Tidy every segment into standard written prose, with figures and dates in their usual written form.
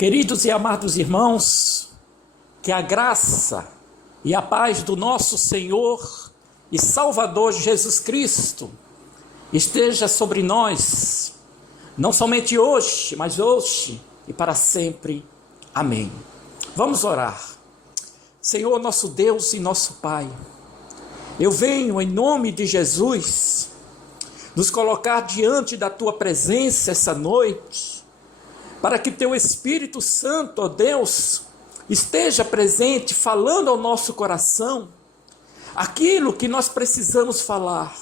Queridos e amados irmãos, que a graça e a paz do nosso Senhor e Salvador Jesus Cristo esteja sobre nós, não somente hoje, mas hoje e para sempre. Amém. Vamos orar. Senhor, nosso Deus e nosso Pai, eu venho em nome de Jesus nos colocar diante da Tua presença essa noite, para que Teu Espírito Santo, ó Deus, esteja presente, falando ao nosso coração aquilo que nós precisamos falar.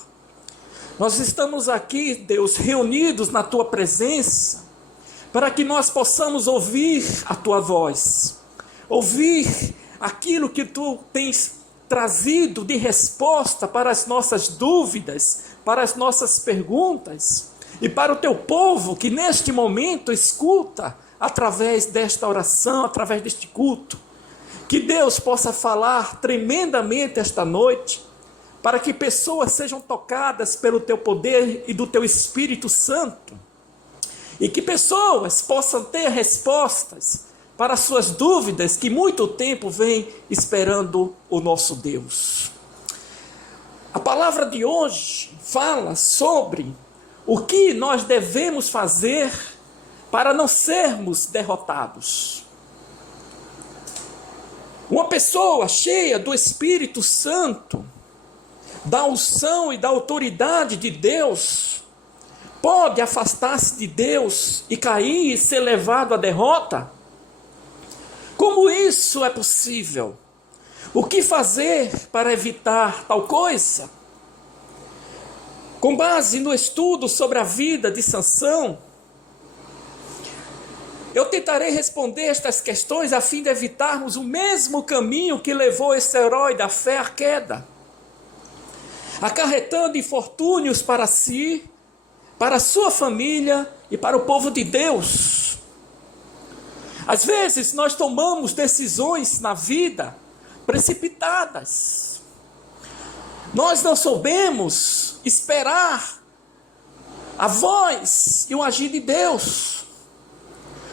Nós estamos aqui, Deus, reunidos na Tua presença, para que nós possamos ouvir a Tua voz, ouvir aquilo que Tu tens trazido de resposta para as nossas dúvidas, para as nossas perguntas, e para o Teu povo que neste momento escuta através desta oração, através deste culto. Que Deus possa falar tremendamente esta noite, para que pessoas sejam tocadas pelo Teu poder e do Teu Espírito Santo, e que pessoas possam ter respostas para as suas dúvidas que muito tempo vem esperando o nosso Deus. A palavra de hoje fala sobre o que nós devemos fazer para não sermos derrotados. Uma pessoa cheia do Espírito Santo, da unção e da autoridade de Deus, pode afastar-se de Deus e cair e ser levado à derrota? Como isso é possível? O que fazer para evitar tal coisa? Com base no estudo sobre a vida de Sansão, eu tentarei responder estas questões a fim de evitarmos o mesmo caminho que levou esse herói da fé à queda, acarretando infortúnios para si, para a sua família e para o povo de Deus. Às vezes nós tomamos decisões na vida precipitadas. Nós não soubemos esperar a voz e o agir de Deus.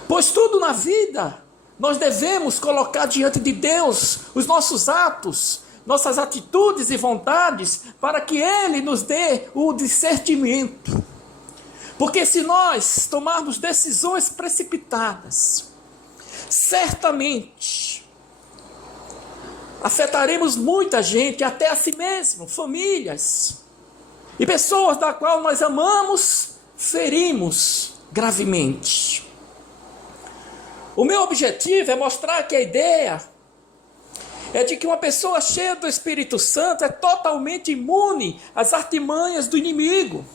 Pois tudo na vida nós devemos colocar diante de Deus os nossos atos, nossas atitudes e vontades, para que Ele nos dê o discernimento. Porque se nós tomarmos decisões precipitadas, certamente afetaremos muita gente, até a si mesmo, famílias, e pessoas da qual nós amamos, ferimos gravemente. O meu objetivo é mostrar que a ideia é de que uma pessoa cheia do Espírito Santo é totalmente imune às artimanhas do inimigo.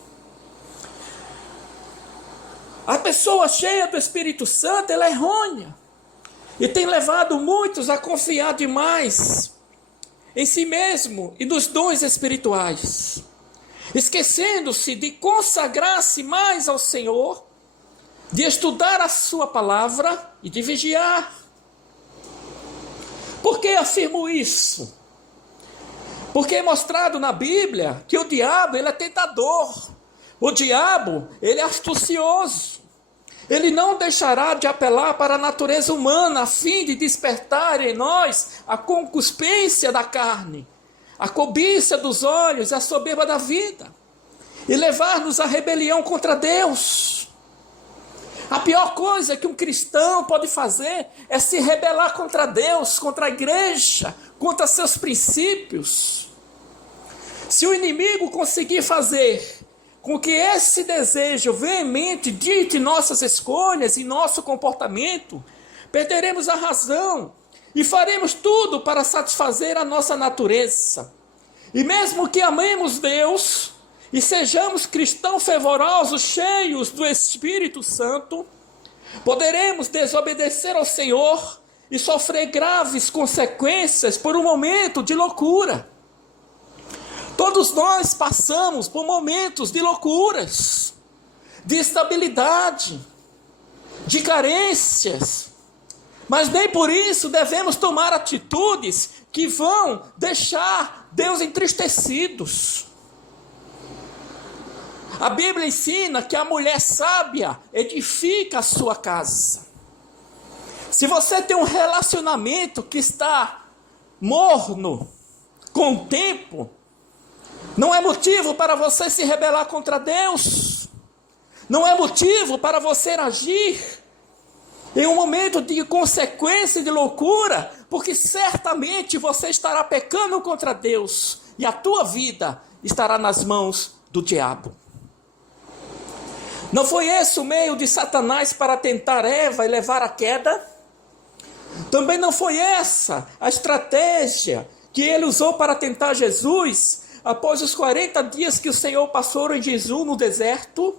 A pessoa cheia do Espírito Santo, ela é errônea. E tem levado muitos a confiar demais em si mesmo e nos dons espirituais, esquecendo-se de consagrar-se mais ao Senhor, de estudar a sua palavra e de vigiar. Por que afirmo isso? Porque é mostrado na Bíblia que o diabo, ele é tentador. O diabo, ele é astucioso. Ele não deixará de apelar para a natureza humana a fim de despertar em nós a concupiscência da carne, a cobiça dos olhos e a soberba da vida, e levar-nos à rebelião contra Deus. A pior coisa que um cristão pode fazer é se rebelar contra Deus, contra a igreja, contra seus princípios. Se o inimigo conseguir fazer com que esse desejo veemente dite nossas escolhas e nosso comportamento, perderemos a razão e faremos tudo para satisfazer a nossa natureza. E mesmo que amemos Deus e sejamos cristãos fervorosos, cheios do Espírito Santo, poderemos desobedecer ao Senhor e sofrer graves consequências por um momento de loucura. Todos nós passamos por momentos de loucuras, de instabilidade, de carências, mas nem por isso devemos tomar atitudes que vão deixar Deus entristecidos. A Bíblia ensina que a mulher sábia edifica a sua casa. Se você tem um relacionamento que está morno com o tempo, não é motivo para você se rebelar contra Deus. Não é motivo para você agir em um momento de consequência de loucura, porque certamente você estará pecando contra Deus e a tua vida estará nas mãos do diabo. Não foi esse o meio de Satanás para tentar Eva e levar à queda? Também não foi essa a estratégia que ele usou para tentar Jesus após os 40 dias que o Senhor passou em jejum no deserto?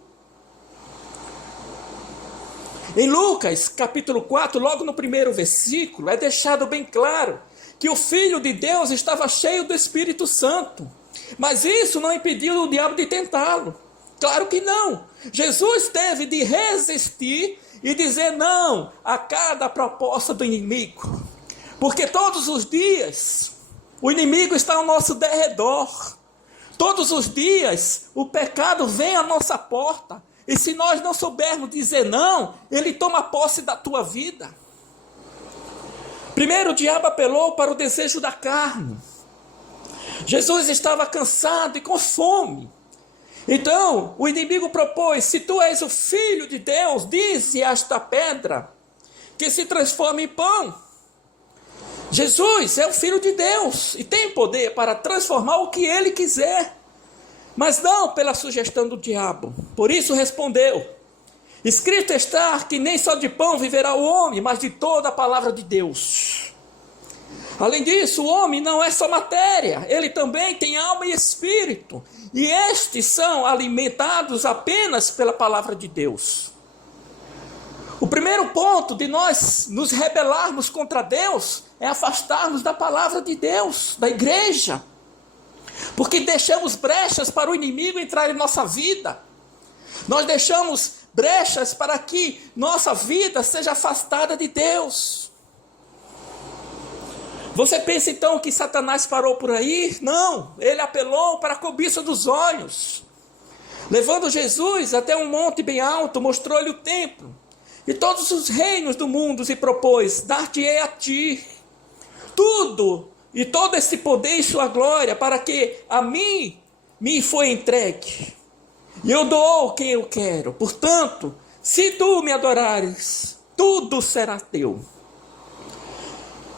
Em Lucas, capítulo 4, logo no primeiro versículo, é deixado bem claro que o Filho de Deus estava cheio do Espírito Santo. Mas isso não impediu o diabo de tentá-lo. Claro que não. Jesus teve de resistir e dizer não a cada proposta do inimigo. Porque todos os dias o inimigo está ao nosso derredor. Todos os dias o pecado vem à nossa porta. E se nós não soubermos dizer não, ele toma posse da tua vida. Primeiro o diabo apelou para o desejo da carne. Jesus estava cansado e com fome. Então o inimigo propôs: se tu és o Filho de Deus, dize a esta pedra que se transforme em pão. Jesus é o Filho de Deus e tem poder para transformar o que ele quiser, mas não pela sugestão do diabo. Por isso respondeu: escrito está que nem só de pão viverá o homem, mas de toda a palavra de Deus. Além disso, o homem não é só matéria, ele também tem alma e espírito, e estes são alimentados apenas pela palavra de Deus. O primeiro ponto de nós nos rebelarmos contra Deus é afastarmos da palavra de Deus, da igreja, porque deixamos brechas para o inimigo entrar em nossa vida. Nós deixamos brechas para que nossa vida seja afastada de Deus. Você pensa então que Satanás parou por aí? Não, ele apelou para a cobiça dos olhos. Levando Jesus até um monte bem alto, mostrou-lhe o templo e todos os reinos do mundo, e propôs: dar-te-ei a ti tudo e todo esse poder e sua glória, para que a mim me foi entregue. E eu dou quem eu quero. Portanto, se tu me adorares, tudo será teu.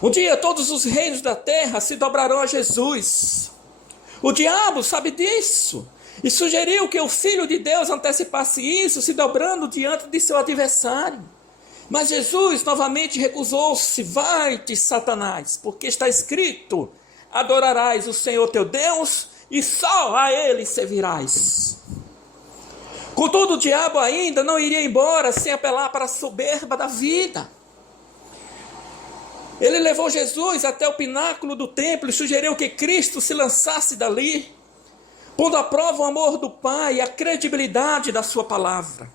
Um dia todos os reinos da terra se dobrarão a Jesus. O diabo sabe disso e sugeriu que o Filho de Deus antecipasse isso, se dobrando diante de seu adversário. Mas Jesus novamente recusou-se: vai-te, Satanás, porque está escrito: adorarás o Senhor teu Deus e só a ele servirás. Contudo, o diabo ainda não iria embora sem apelar para a soberba da vida. Ele levou Jesus até o pináculo do templo e sugeriu que Cristo se lançasse dali, pondo à prova o amor do Pai e a credibilidade da sua palavra.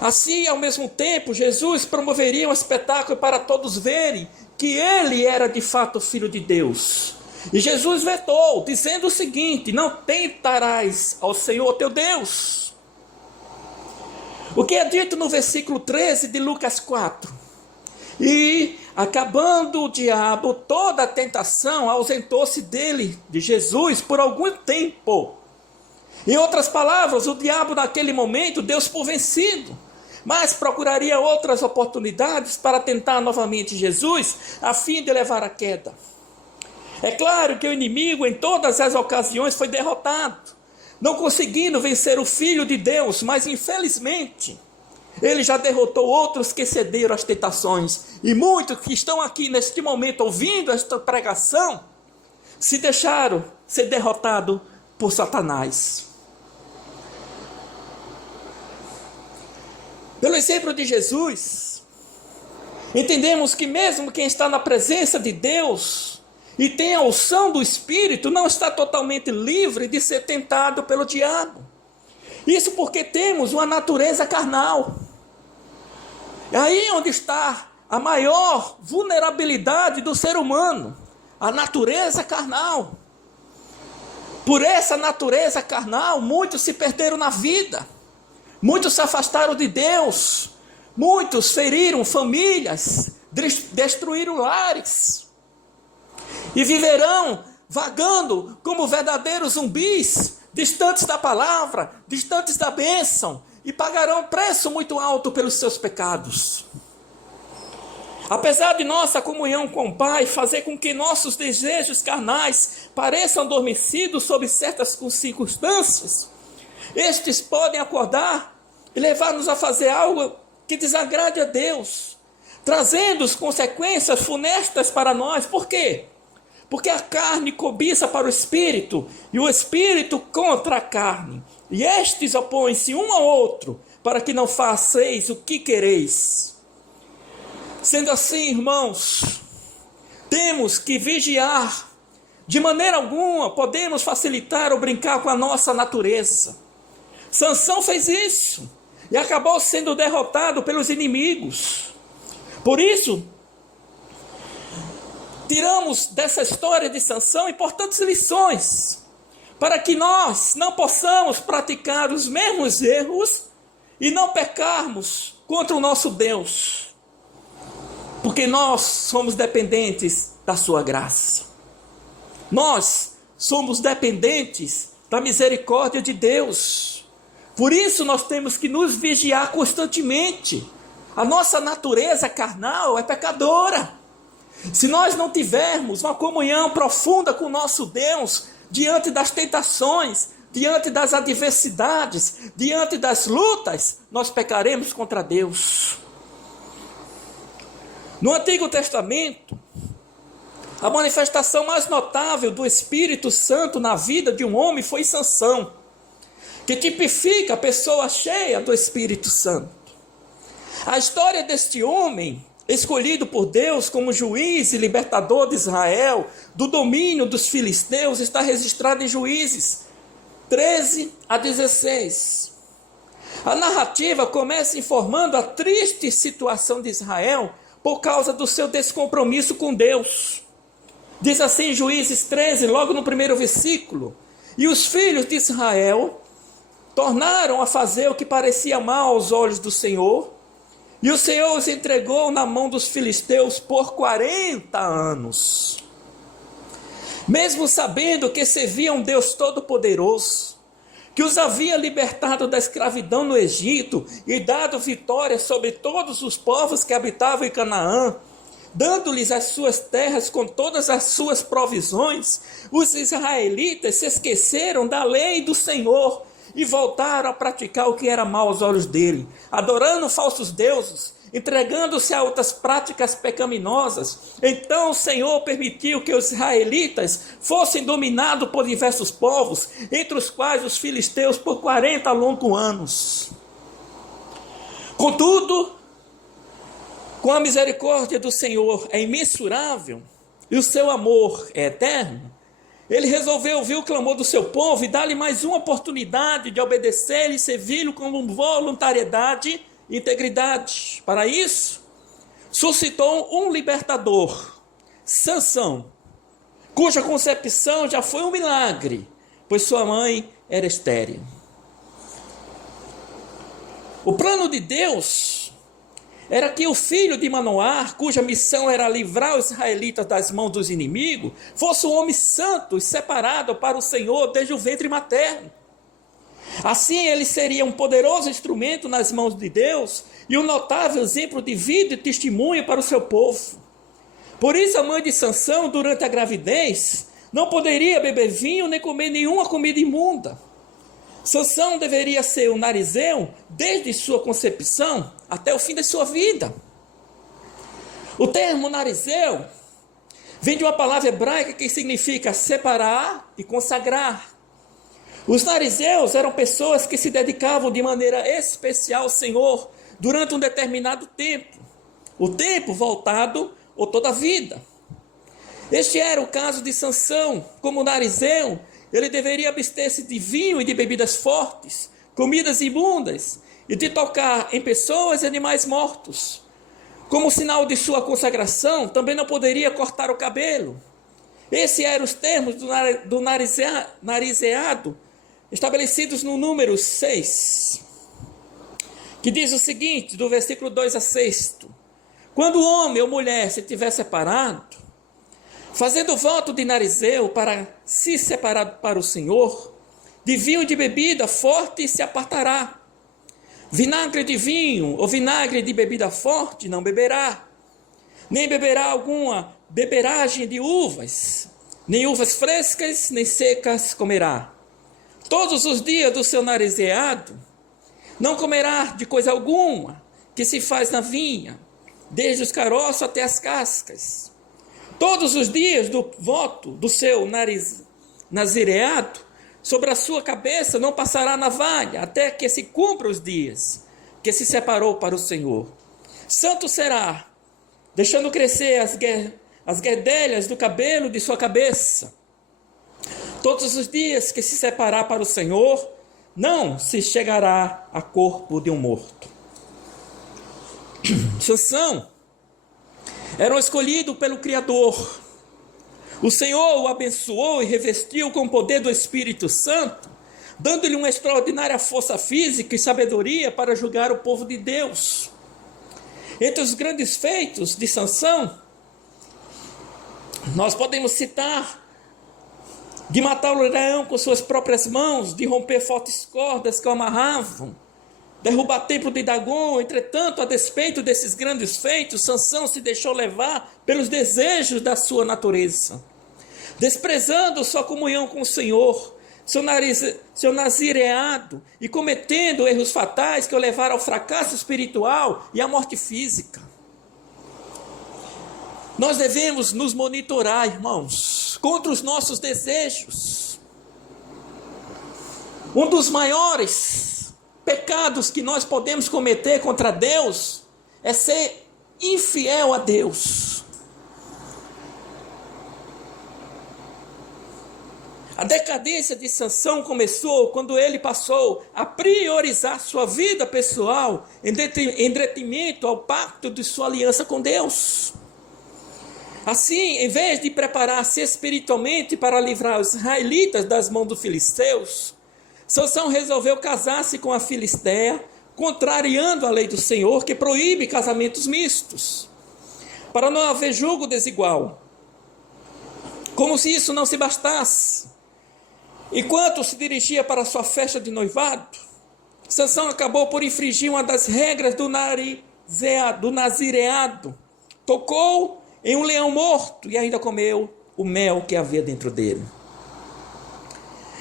Assim, ao mesmo tempo, Jesus promoveria um espetáculo para todos verem que ele era de fato o Filho de Deus. E Jesus vetou, dizendo o seguinte: não tentarás ao Senhor teu Deus. O que é dito no versículo 13 de Lucas 4. E, acabando o diabo toda a tentação, ausentou-se dele, de Jesus, por algum tempo. Em outras palavras, o diabo naquele momento deu-se por vencido, mas procuraria outras oportunidades para tentar novamente Jesus, a fim de levar à queda. É claro que o inimigo em todas as ocasiões foi derrotado, não conseguindo vencer o Filho de Deus, mas infelizmente ele já derrotou outros que cederam às tentações. E muitos que estão aqui neste momento ouvindo esta pregação se deixaram ser derrotados por Satanás. Pelo exemplo de Jesus, entendemos que mesmo quem está na presença de Deus e tem a unção do Espírito, não está totalmente livre de ser tentado pelo diabo. Isso porque temos uma natureza carnal. É aí onde está a maior vulnerabilidade do ser humano, a natureza carnal. Por essa natureza carnal, muitos se perderam na vida, muitos se afastaram de Deus, Muitos feriram famílias, destruíram lares e viverão vagando como verdadeiros zumbis, distantes da palavra, distantes da bênção, e pagarão preço muito alto pelos seus pecados. Apesar de nossa comunhão com o Pai fazer com que nossos desejos carnais pareçam adormecidos sob certas circunstâncias, estes podem acordar e levar-nos a fazer algo que desagrade a Deus, trazendo consequências funestas para nós. Por quê? Porque a carne cobiça para o espírito, e o espírito contra a carne. E estes opõem-se um ao outro, para que não façais o que quereis. Sendo assim, irmãos, temos que vigiar. De maneira alguma podemos facilitar ou brincar com a nossa natureza. Sansão fez isso e acabou sendo derrotado pelos inimigos. Por isso, tiramos dessa história de Sansão importantes lições, para que nós não possamos praticar os mesmos erros e não pecarmos contra o nosso Deus, porque nós somos dependentes da sua graça. Nós somos dependentes da misericórdia de Deus. Por isso nós temos que nos vigiar constantemente. A nossa natureza carnal é pecadora. Se nós não tivermos uma comunhão profunda com o nosso Deus, diante das tentações, diante das adversidades, diante das lutas, nós pecaremos contra Deus. No Antigo Testamento, a manifestação mais notável do Espírito Santo na vida de um homem foi Sansão, que tipifica a pessoa cheia do Espírito Santo. A história deste homem, escolhido por Deus como juiz e libertador de Israel, do domínio dos filisteus, está registrada em Juízes 13 a 16. A narrativa começa informando a triste situação de Israel por causa do seu descompromisso com Deus. Diz assim em Juízes 13, logo no primeiro versículo: e os filhos de Israel tornaram a fazer o que parecia mal aos olhos do Senhor, e o Senhor os entregou na mão dos filisteus por 40 anos. Mesmo sabendo que serviam um Deus Todo-Poderoso, que os havia libertado da escravidão no Egito e dado vitória sobre todos os povos que habitavam em Canaã, dando-lhes as suas terras com todas as suas provisões, os israelitas se esqueceram da lei do Senhor e voltaram a praticar o que era mal aos olhos dele, adorando falsos deuses, entregando-se a outras práticas pecaminosas. Então o Senhor permitiu que os israelitas fossem dominados por diversos povos, entre os quais os filisteus, por 40 longos anos. Contudo, com a misericórdia do Senhor é imensurável e o seu amor é eterno, ele resolveu ouvir o clamor do seu povo e dar-lhe mais uma oportunidade de obedecer e servi-lo com voluntariedade e integridade. Para isso, suscitou um libertador, Sansão, cuja concepção já foi um milagre, pois sua mãe era estéril. O plano de Deus era que o filho de Manoá, cuja missão era livrar os israelitas das mãos dos inimigos, fosse um homem santo e separado para o Senhor desde o ventre materno. Assim ele seria um poderoso instrumento nas mãos de Deus e um notável exemplo de vida e testemunho para o seu povo. Por isso a mãe de Sansão, durante a gravidez, não poderia beber vinho nem comer nenhuma comida imunda. Sansão deveria ser um narizeu desde sua concepção até o fim da sua vida. O termo narizeu vem de uma palavra hebraica que significa separar e consagrar. Os narizeus eram pessoas que se dedicavam de maneira especial ao Senhor durante um determinado tempo, o tempo voltado ou toda a vida. Este era o caso de Sansão. Como narizeu, ele deveria abster-se de vinho e de bebidas fortes, comidas imundas, e de tocar em pessoas e animais mortos. Como sinal de sua consagração, também não poderia cortar o cabelo. Esses eram os termos do narizeado, estabelecidos no número 6. que diz o seguinte, do versículo 2 a 6. Quando o homem ou mulher se tiver separado, fazendo voto de narizeu para se separar para o Senhor, de vinho e de bebida forte se apartará. Vinagre de vinho ou vinagre de bebida forte não beberá, nem beberá alguma beberagem de uvas, nem uvas frescas, nem secas comerá. Todos os dias do seu narizeado não comerá de coisa alguma que se faz na vinha, desde os caroços até as cascas. Todos os dias do voto do seu nazireado, sobre a sua cabeça não passará navalha, até que se cumpra os dias que se separou para o Senhor. Santo será, deixando crescer as guedelhas do cabelo de sua cabeça. Todos os dias que se separar para o Senhor, não se chegará a corpo de um morto. Sansão era o escolhido pelo Criador. O Senhor o abençoou e revestiu com o poder do Espírito Santo, dando-lhe uma extraordinária força física e sabedoria para julgar o povo de Deus. Entre os grandes feitos de Sansão, nós podemos citar de matar o leão com suas próprias mãos, de romper fortes cordas que o amarravam, derrubar o templo de Dagon. Entretanto, a despeito desses grandes feitos, Sansão se deixou levar pelos desejos da sua natureza, desprezando sua comunhão com o Senhor, seu nazireado, e cometendo erros fatais que o levaram ao fracasso espiritual e à morte física. Nós devemos nos monitorar, irmãos, contra os nossos desejos. Um dos maiores pecados que nós podemos cometer contra Deus é ser infiel a Deus. A decadência de Sansão começou quando ele passou a priorizar sua vida pessoal em detrimento ao pacto de sua aliança com Deus. Assim, em vez de preparar-se espiritualmente para livrar os israelitas das mãos dos filisteus, Sansão resolveu casar-se com a filisteia, contrariando a lei do Senhor, que proíbe casamentos mistos, para não haver julgo desigual. Como se isso não se bastasse, enquanto se dirigia para sua festa de noivado, Sansão acabou por infringir uma das regras do nazireado. Tocou em um leão morto e ainda comeu o mel que havia dentro dele.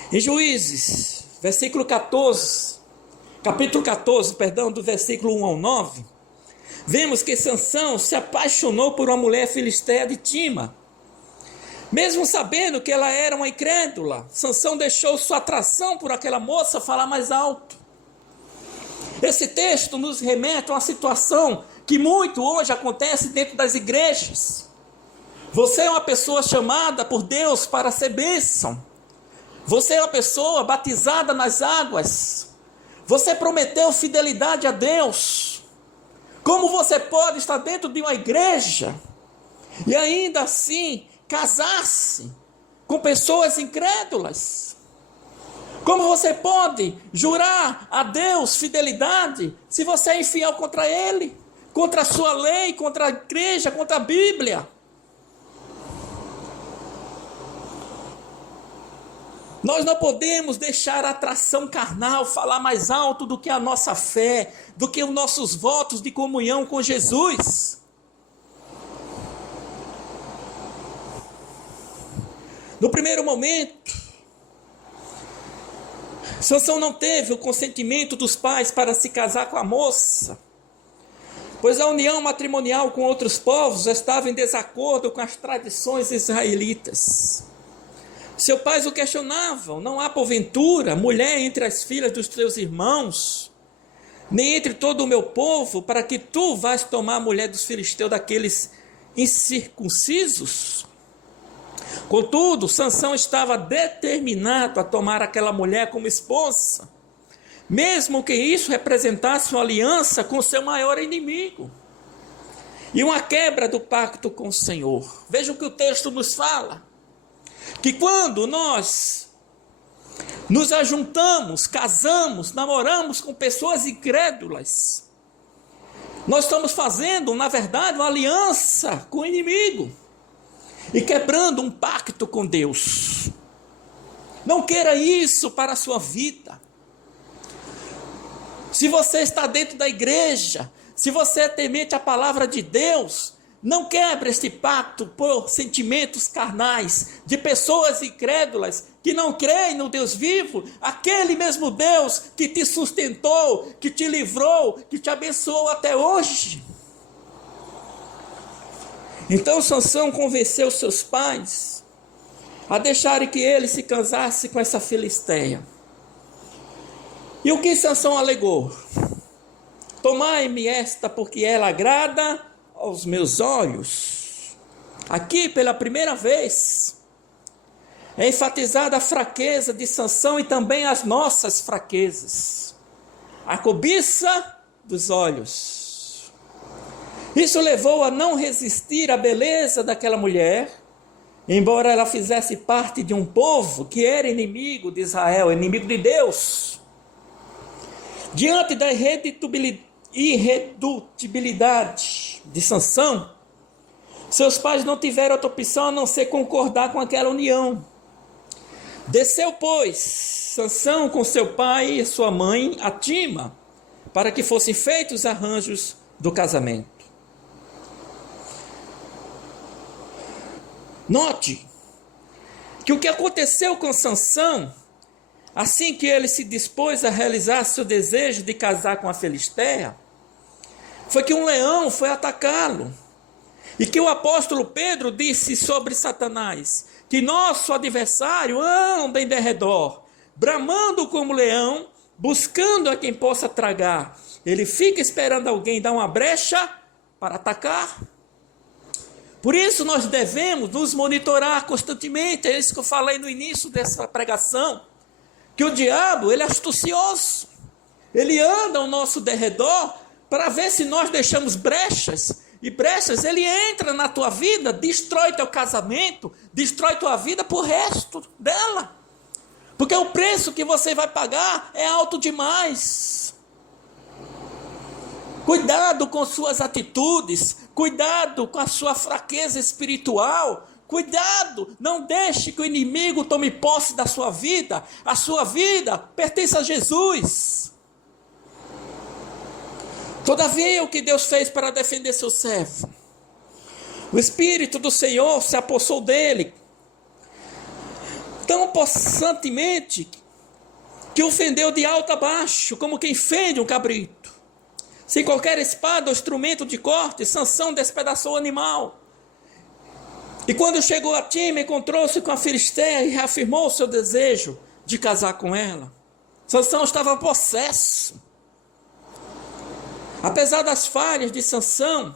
Em Juízes, capítulo 14, do versículo 1 ao 9, vemos que Sansão se apaixonou por uma mulher filisteia de Tima. Mesmo sabendo que ela era uma incrédula, Sansão deixou sua atração por aquela moça falar mais alto. Esse texto nos remete a uma situação que muito hoje acontece dentro das igrejas. Você é uma pessoa chamada por Deus para ser bênção. Você é uma pessoa batizada nas águas. Você prometeu fidelidade a Deus. Como você pode estar dentro de uma igreja e ainda assim casar-se com pessoas incrédulas? Como você pode jurar a Deus fidelidade se você é infiel contra Ele, contra a sua lei, contra a igreja, contra a Bíblia? Nós não podemos deixar a atração carnal falar mais alto do que a nossa fé, do que os nossos votos de comunhão com Jesus. No primeiro momento, Sansão não teve o consentimento dos pais para se casar com a moça, pois a união matrimonial com outros povos estava em desacordo com as tradições israelitas. Seus pais o questionavam: não há porventura mulher entre as filhas dos teus irmãos, nem entre todo o meu povo, para que tu vás tomar a mulher dos filisteus, daqueles incircuncisos? Contudo, Sansão estava determinado a tomar aquela mulher como esposa, mesmo que isso representasse uma aliança com seu maior inimigo e uma quebra do pacto com o Senhor. Veja o que o texto nos fala: que quando nós nos ajuntamos, casamos, namoramos com pessoas incrédulas. Nós estamos fazendo, na verdade, uma aliança com o inimigo e quebrando um pacto com Deus. Não queira isso para a sua vida. Se você está dentro da igreja, se você é temente à palavra de Deus, não quebre este pacto por sentimentos carnais de pessoas incrédulas que não creem no Deus vivo, aquele mesmo Deus que te sustentou, que te livrou, que te abençoou até hoje. Então Sansão convenceu seus pais a deixarem que ele se casasse com essa filisteia. E o que Sansão alegou? Tomai-me esta, porque ela agrada aos meus olhos. Aqui, pela primeira vez, é enfatizada a fraqueza de Sansão e também as nossas fraquezas. A cobiça dos olhos. Isso levou a não resistir à beleza daquela mulher, embora ela fizesse parte de um povo que era inimigo de Israel, inimigo de Deus. Diante da irredutibilidade de Sansão, seus pais não tiveram outra opção a não ser concordar com aquela união. Desceu, pois, Sansão com seu pai e sua mãe a Tima, para que fossem feitos os arranjos do casamento. Note que o que aconteceu com Sansão, assim que ele se dispôs a realizar seu desejo de casar com a filisteia, foi que um leão foi atacá-lo. E que o apóstolo Pedro disse sobre Satanás, que nosso adversário anda em derredor, bramando como leão, buscando a quem possa tragar. Ele fica esperando alguém dar uma brecha para atacar. Por isso nós devemos nos monitorar constantemente. É isso que eu falei no início dessa pregação. Que o diabo, ele é astucioso. Ele anda ao nosso derredor para ver se nós deixamos brechas. E brechas, ele entra na tua vida, destrói teu casamento, destrói tua vida por resto dela. Porque o preço que você vai pagar é alto demais. Cuidado com suas atitudes, cuidado com a sua fraqueza espiritual. Cuidado, não deixe que o inimigo tome posse da sua vida. A sua vida pertence a Jesus. Todavia, o que Deus fez para defender seu servo? O Espírito do Senhor se apossou dele tão possantemente que o fendeu de alto a baixo, como quem fende um cabrito. Sem qualquer espada ou instrumento de corte, Sansão despedaçou o animal. E quando chegou a Tima, encontrou-se com a filisteia e reafirmou o seu desejo de casar com ela. Sansão estava possesso. Apesar das falhas de Sansão,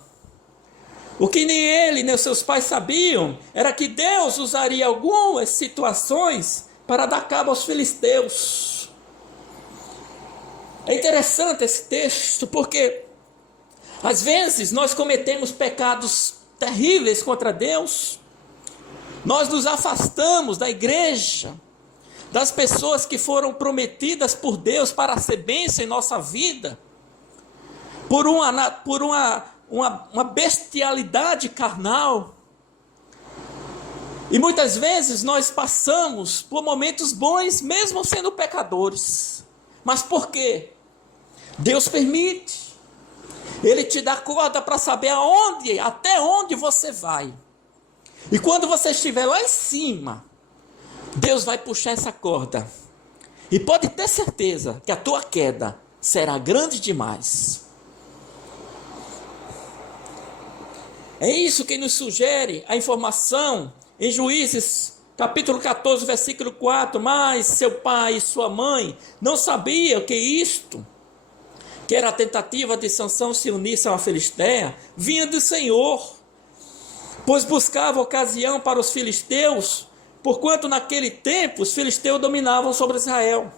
o que nem ele nem seus pais sabiam era que Deus usaria algumas situações para dar cabo aos filisteus. É interessante esse texto porque às vezes nós cometemos pecados terríveis contra Deus. Nós nos afastamos da igreja, das pessoas que foram prometidas por Deus para ser bênção em nossa vida, por uma bestialidade carnal. E muitas vezes nós passamos por momentos bons, mesmo sendo pecadores. Mas por quê? Deus permite. Ele te dá corda para saber até onde você vai. E quando você estiver lá em cima, Deus vai puxar essa corda. E pode ter certeza que a tua queda será grande demais. É isso que nos sugere a informação em Juízes, capítulo 14, versículo 4. Mas seu pai e sua mãe não sabiam que era a tentativa de Sansão se unir a uma filisteia, vinha do Senhor, pois buscava ocasião para os filisteus, porquanto naquele tempo os filisteus dominavam sobre Israel.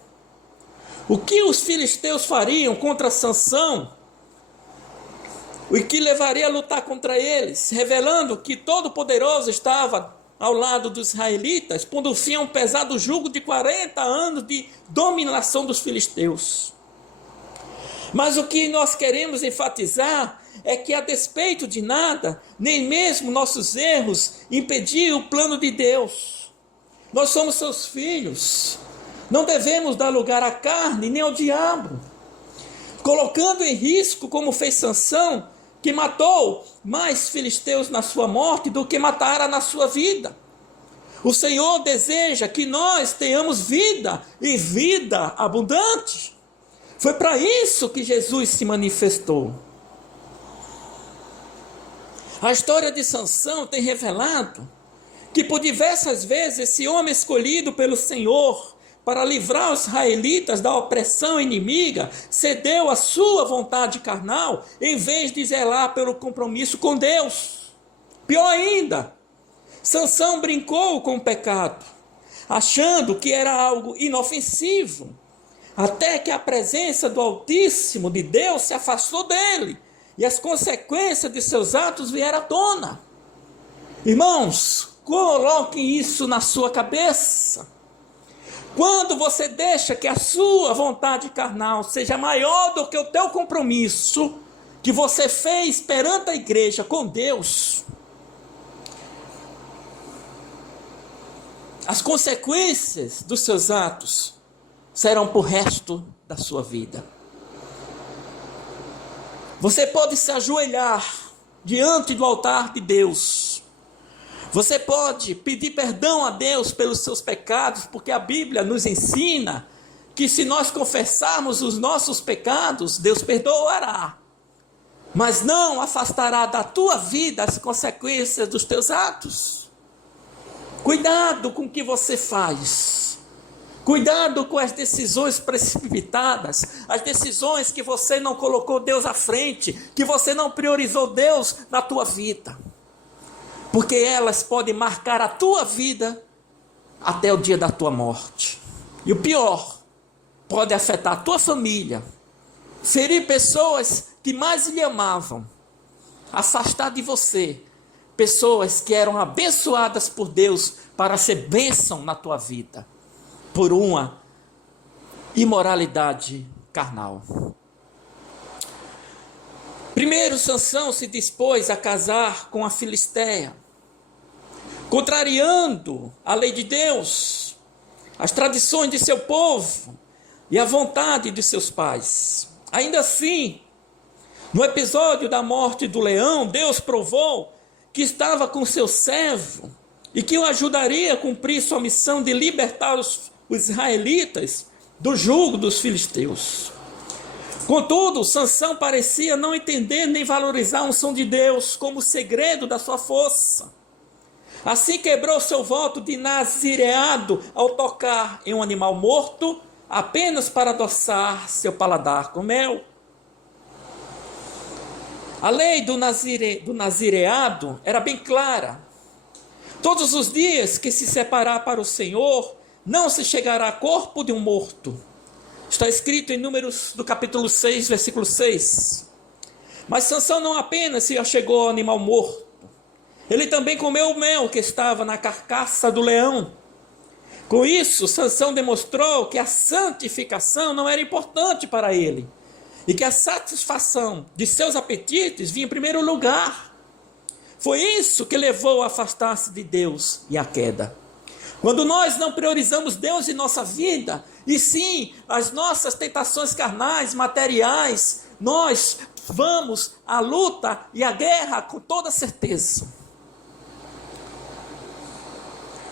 O que os filisteus fariam contra Sansão? O que levaria a lutar contra eles, revelando que Todo-Poderoso estava ao lado dos israelitas, pondo fim a um pesado jugo de 40 anos de dominação dos filisteus. Mas o que nós queremos enfatizar é que, a despeito de nada, nem mesmo nossos erros impediram o plano de Deus. Nós somos seus filhos. Não devemos dar lugar à carne nem ao diabo, colocando em risco, como fez Sansão, que matou mais filisteus na sua morte do que matara na sua vida. O Senhor deseja que nós tenhamos vida e vida abundante. Foi para isso que Jesus se manifestou. A história de Sansão tem revelado que por diversas vezes esse homem escolhido pelo Senhor para livrar os israelitas da opressão inimiga, cedeu à sua vontade carnal, em vez de zelar pelo compromisso com Deus. Pior ainda, Sansão brincou com o pecado, achando que era algo inofensivo, até que a presença do Altíssimo, de Deus, se afastou dele, e as consequências de seus atos vieram à tona. Irmãos, coloquem isso na sua cabeça. Quando você deixa que a sua vontade carnal seja maior do que o teu compromisso que você fez perante a igreja com Deus, as consequências dos seus atos serão para o resto da sua vida. Você pode se ajoelhar diante do altar de Deus. Você pode pedir perdão a Deus pelos seus pecados, porque a Bíblia nos ensina que se nós confessarmos os nossos pecados, Deus perdoará, mas não afastará da tua vida as consequências dos teus atos. Cuidado com o que você faz. Cuidado com as decisões precipitadas, as decisões que você não colocou Deus à frente, que você não priorizou Deus na tua vida. Porque elas podem marcar a tua vida até o dia da tua morte. E o pior, pode afetar a tua família, ferir pessoas que mais lhe amavam, afastar de você pessoas que eram abençoadas por Deus para ser bênção na tua vida, por uma imoralidade carnal. Primeiro, Sansão se dispôs a casar com a Filisteia, contrariando a lei de Deus, as tradições de seu povo e a vontade de seus pais. Ainda assim, no episódio da morte do leão, Deus provou que estava com seu servo e que o ajudaria a cumprir sua missão de libertar os israelitas do jugo dos filisteus. Contudo, Sansão parecia não entender nem valorizar a unção de Deus como segredo da sua força. Assim quebrou seu voto de nazireado ao tocar em um animal morto, apenas para adoçar seu paladar com mel. A lei do nazireado era bem clara. Todos os dias que se separar para o Senhor, não se chegará a corpo de um morto. Está escrito em Números do capítulo 6, versículo 6. Mas Sansão não apenas se achegou ao animal morto, ele também comeu o mel que estava na carcaça do leão. Com isso, Sansão demonstrou que a santificação não era importante para ele, e que a satisfação de seus apetites vinha em primeiro lugar. Foi isso que levou a afastar-se de Deus e a queda. Quando nós não priorizamos Deus em nossa vida, e sim as nossas tentações carnais, materiais, nós vamos à luta e à guerra com toda certeza.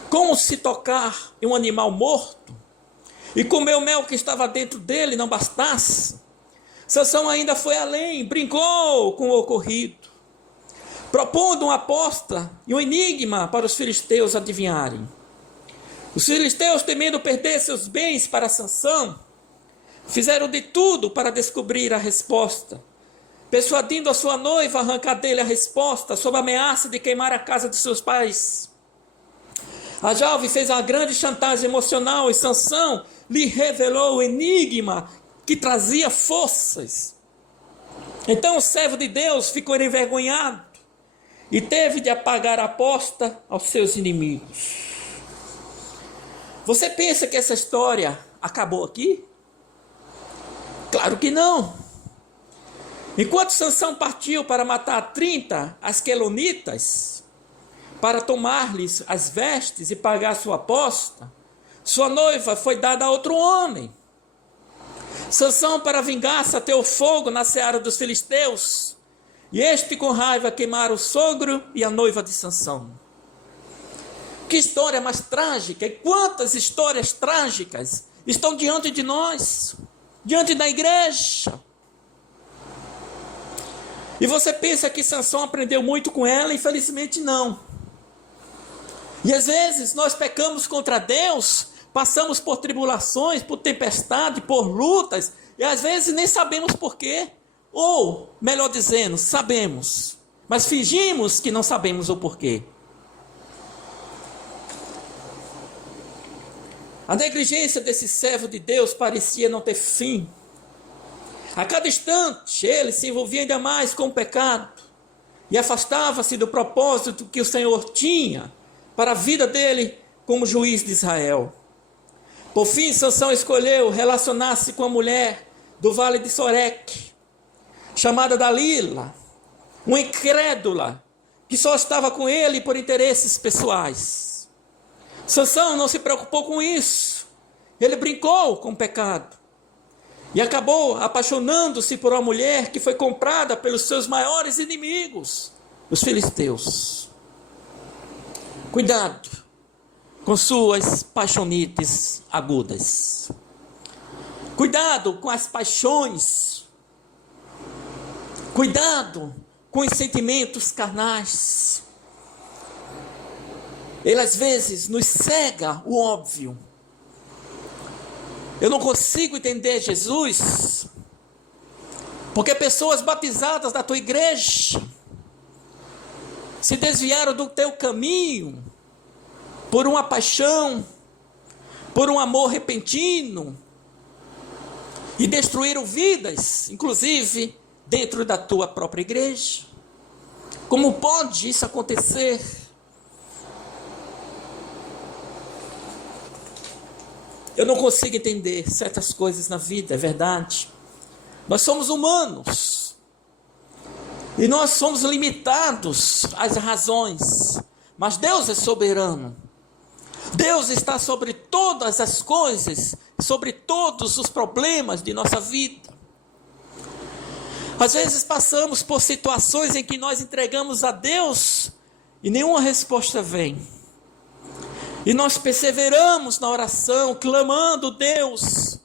Como se tocar em um animal morto e comer o mel que estava dentro dele não bastasse, Sansão ainda foi além, brincou com o ocorrido, propondo uma aposta e um enigma para os filisteus adivinharem. Os filisteus, temendo perder seus bens para Sansão, fizeram de tudo para descobrir a resposta, persuadindo a sua noiva a arrancar dele a resposta, sob a ameaça de queimar a casa de seus pais. A jovem fez uma grande chantagem emocional e Sansão lhe revelou o enigma que trazia forças. Então o servo de Deus ficou envergonhado e teve de apagar a aposta aos seus inimigos. Você pensa que essa história acabou aqui? Claro que não. Enquanto Sansão partiu para matar 30 asquelonitas, para tomar-lhes as vestes e pagar sua aposta, sua noiva foi dada a outro homem. Sansão, para vingança, ateu fogo na seara dos filisteus, e este com raiva queimara o sogro e a noiva de Sansão. Que história mais trágica, e quantas histórias trágicas estão diante de nós, diante da igreja. E você pensa que Sansão aprendeu muito com ela? Infelizmente não. E às vezes nós pecamos contra Deus, passamos por tribulações, por tempestade, por lutas, e às vezes nem sabemos por quê. Ou, melhor dizendo, sabemos, mas fingimos que não sabemos o porquê. A negligência desse servo de Deus parecia não ter fim. A cada instante ele se envolvia ainda mais com o pecado e afastava-se do propósito que o Senhor tinha para a vida dele como juiz de Israel. Por fim, Sansão escolheu relacionar-se com a mulher do vale de Soreque, chamada Dalila, uma incrédula que só estava com ele por interesses pessoais. Sansão não se preocupou com isso. Ele brincou com o pecado e acabou apaixonando-se por uma mulher que foi comprada pelos seus maiores inimigos, os filisteus. Cuidado com suas paixonites agudas. Cuidado com as paixões. Cuidado com os sentimentos carnais. Ele às vezes nos cega o óbvio. Eu não consigo entender Jesus, porque pessoas batizadas da tua igreja se desviaram do teu caminho por uma paixão, por um amor repentino, e destruíram vidas, inclusive dentro da tua própria igreja. Como pode isso acontecer? Eu não consigo entender certas coisas na vida, é verdade. Nós somos humanos. E nós somos limitados às razões. Mas Deus é soberano. Deus está sobre todas as coisas, sobre todos os problemas de nossa vida. Às vezes passamos por situações em que nós entregamos a Deus e nenhuma resposta vem. E nós perseveramos na oração, clamando Deus.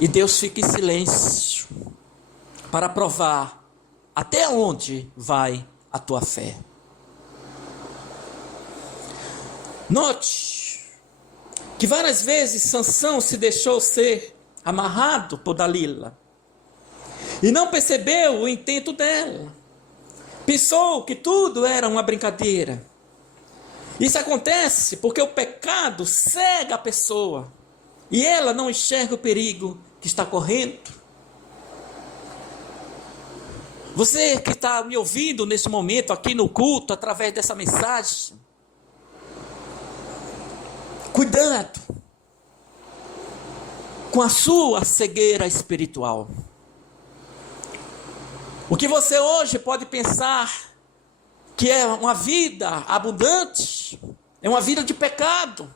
E Deus fica em silêncio para provar até onde vai a tua fé. Note que várias vezes Sansão se deixou ser amarrado por Dalila e não percebeu o intento dela. Pensou que tudo era uma brincadeira. Isso acontece porque o pecado cega a pessoa e ela não enxerga o perigo que está correndo. Você que está me ouvindo nesse momento aqui no culto, através dessa mensagem, cuidado com a sua cegueira espiritual. O que você hoje pode pensar que é uma vida abundante, é uma vida de pecado.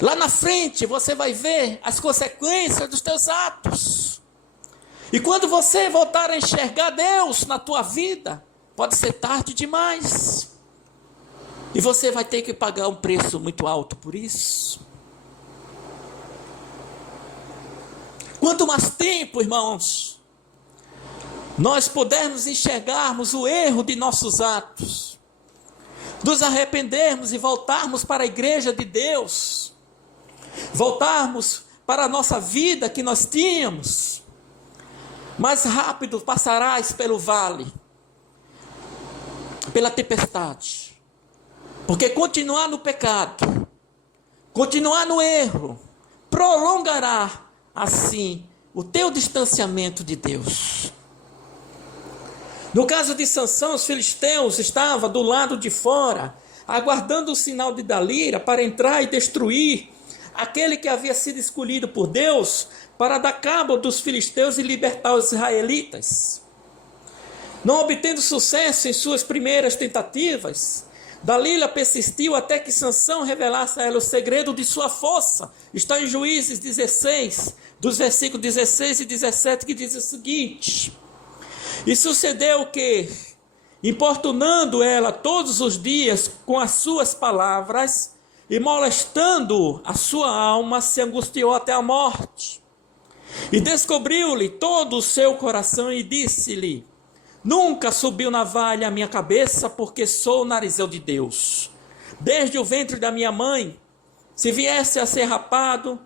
Lá na frente você vai ver as consequências dos teus atos. E quando você voltar a enxergar Deus na tua vida, pode ser tarde demais. E você vai ter que pagar um preço muito alto por isso. Quanto mais tempo, irmãos, nós pudermos enxergarmos o erro de nossos atos, nos arrependermos e voltarmos para a igreja de Deus, voltarmos para a nossa vida que nós tínhamos, mais rápido passarás pelo vale, pela tempestade, porque continuar no pecado, continuar no erro, prolongará assim o teu distanciamento de Deus. No caso de Sansão, os filisteus estavam do lado de fora, aguardando o sinal de Dalila para entrar e destruir aquele que havia sido escolhido por Deus para dar cabo dos filisteus e libertar os israelitas. Não obtendo sucesso em suas primeiras tentativas, Dalila persistiu até que Sansão revelasse a ela o segredo de sua força. Está em Juízes 16, dos versículos 16 e 17, que diz o seguinte: e sucedeu que, importunando ela todos os dias com as suas palavras e molestando a sua alma, se angustiou até a morte. E descobriu-lhe todo o seu coração e disse-lhe: nunca subiu navalha à minha cabeça, porque sou narizeu de Deus. Desde o ventre da minha mãe, se viesse a ser rapado,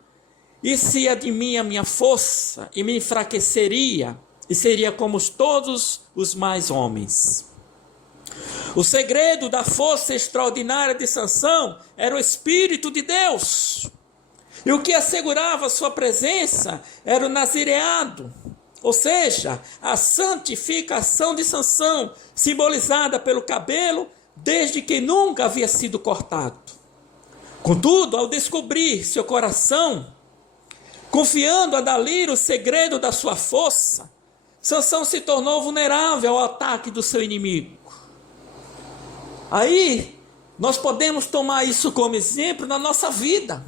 e se é de mim a minha força, e me enfraqueceria, e seria como todos os mais homens. O segredo da força extraordinária de Sansão era o Espírito de Deus. E o que assegurava sua presença era o nazireado, ou seja, a santificação de Sansão, simbolizada pelo cabelo, desde que nunca havia sido cortado. Contudo, ao descobrir seu coração, confiando a Dalila o segredo da sua força, Sansão se tornou vulnerável ao ataque do seu inimigo. Aí, nós podemos tomar isso como exemplo na nossa vida.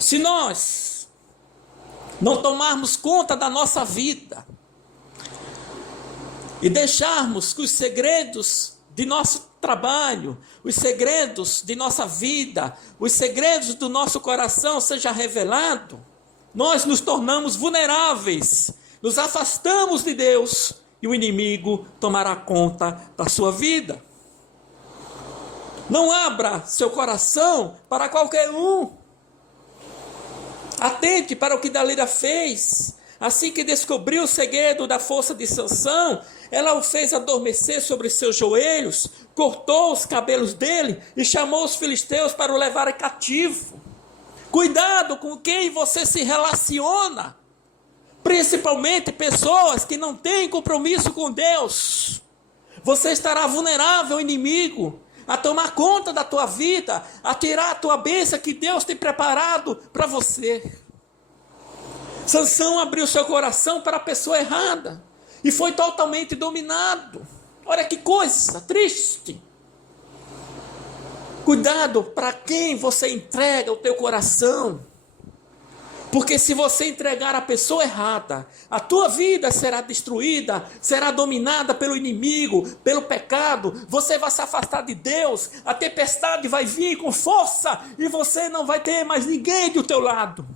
Se nós não tomarmos conta da nossa vida e deixarmos que os segredos de nosso trabalho, os segredos de nossa vida, os segredos do nosso coração sejam revelados, nós nos tornamos vulneráveis, nos afastamos de Deus e o inimigo tomará conta da sua vida. Não abra seu coração para qualquer um. Atente para o que Dalila fez. Assim que descobriu o segredo da força de Sansão, ela o fez adormecer sobre seus joelhos, cortou os cabelos dele e chamou os filisteus para o levar cativo. Cuidado com quem você se relaciona, principalmente pessoas que não têm compromisso com Deus. Você estará vulnerável ao inimigo, a tomar conta da tua vida, a tirar a tua bênção que Deus tem preparado para você. Sansão abriu seu coração para a pessoa errada e foi totalmente dominado. Olha que coisa triste. Cuidado para quem você entrega o teu coração. Porque se você entregar a pessoa errada, a tua vida será destruída, será dominada pelo inimigo, pelo pecado, você vai se afastar de Deus, a tempestade vai vir com força e você não vai ter mais ninguém do teu lado.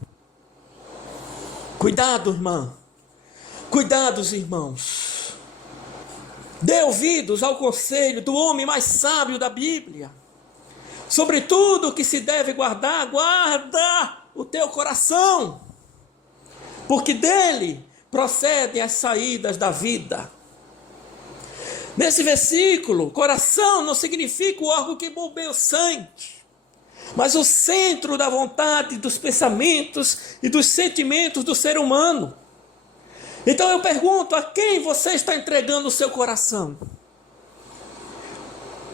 Cuidado, irmã. Cuidado, irmãos. Dê ouvidos ao conselho do homem mais sábio da Bíblia. Sobre tudo o que se deve guardar, guarda o teu coração, porque dele procedem as saídas da vida. Nesse versículo, coração não significa o órgão que bombeia o sangue, mas o centro da vontade, dos pensamentos e dos sentimentos do ser humano. Então eu pergunto, a quem você está entregando o seu coração?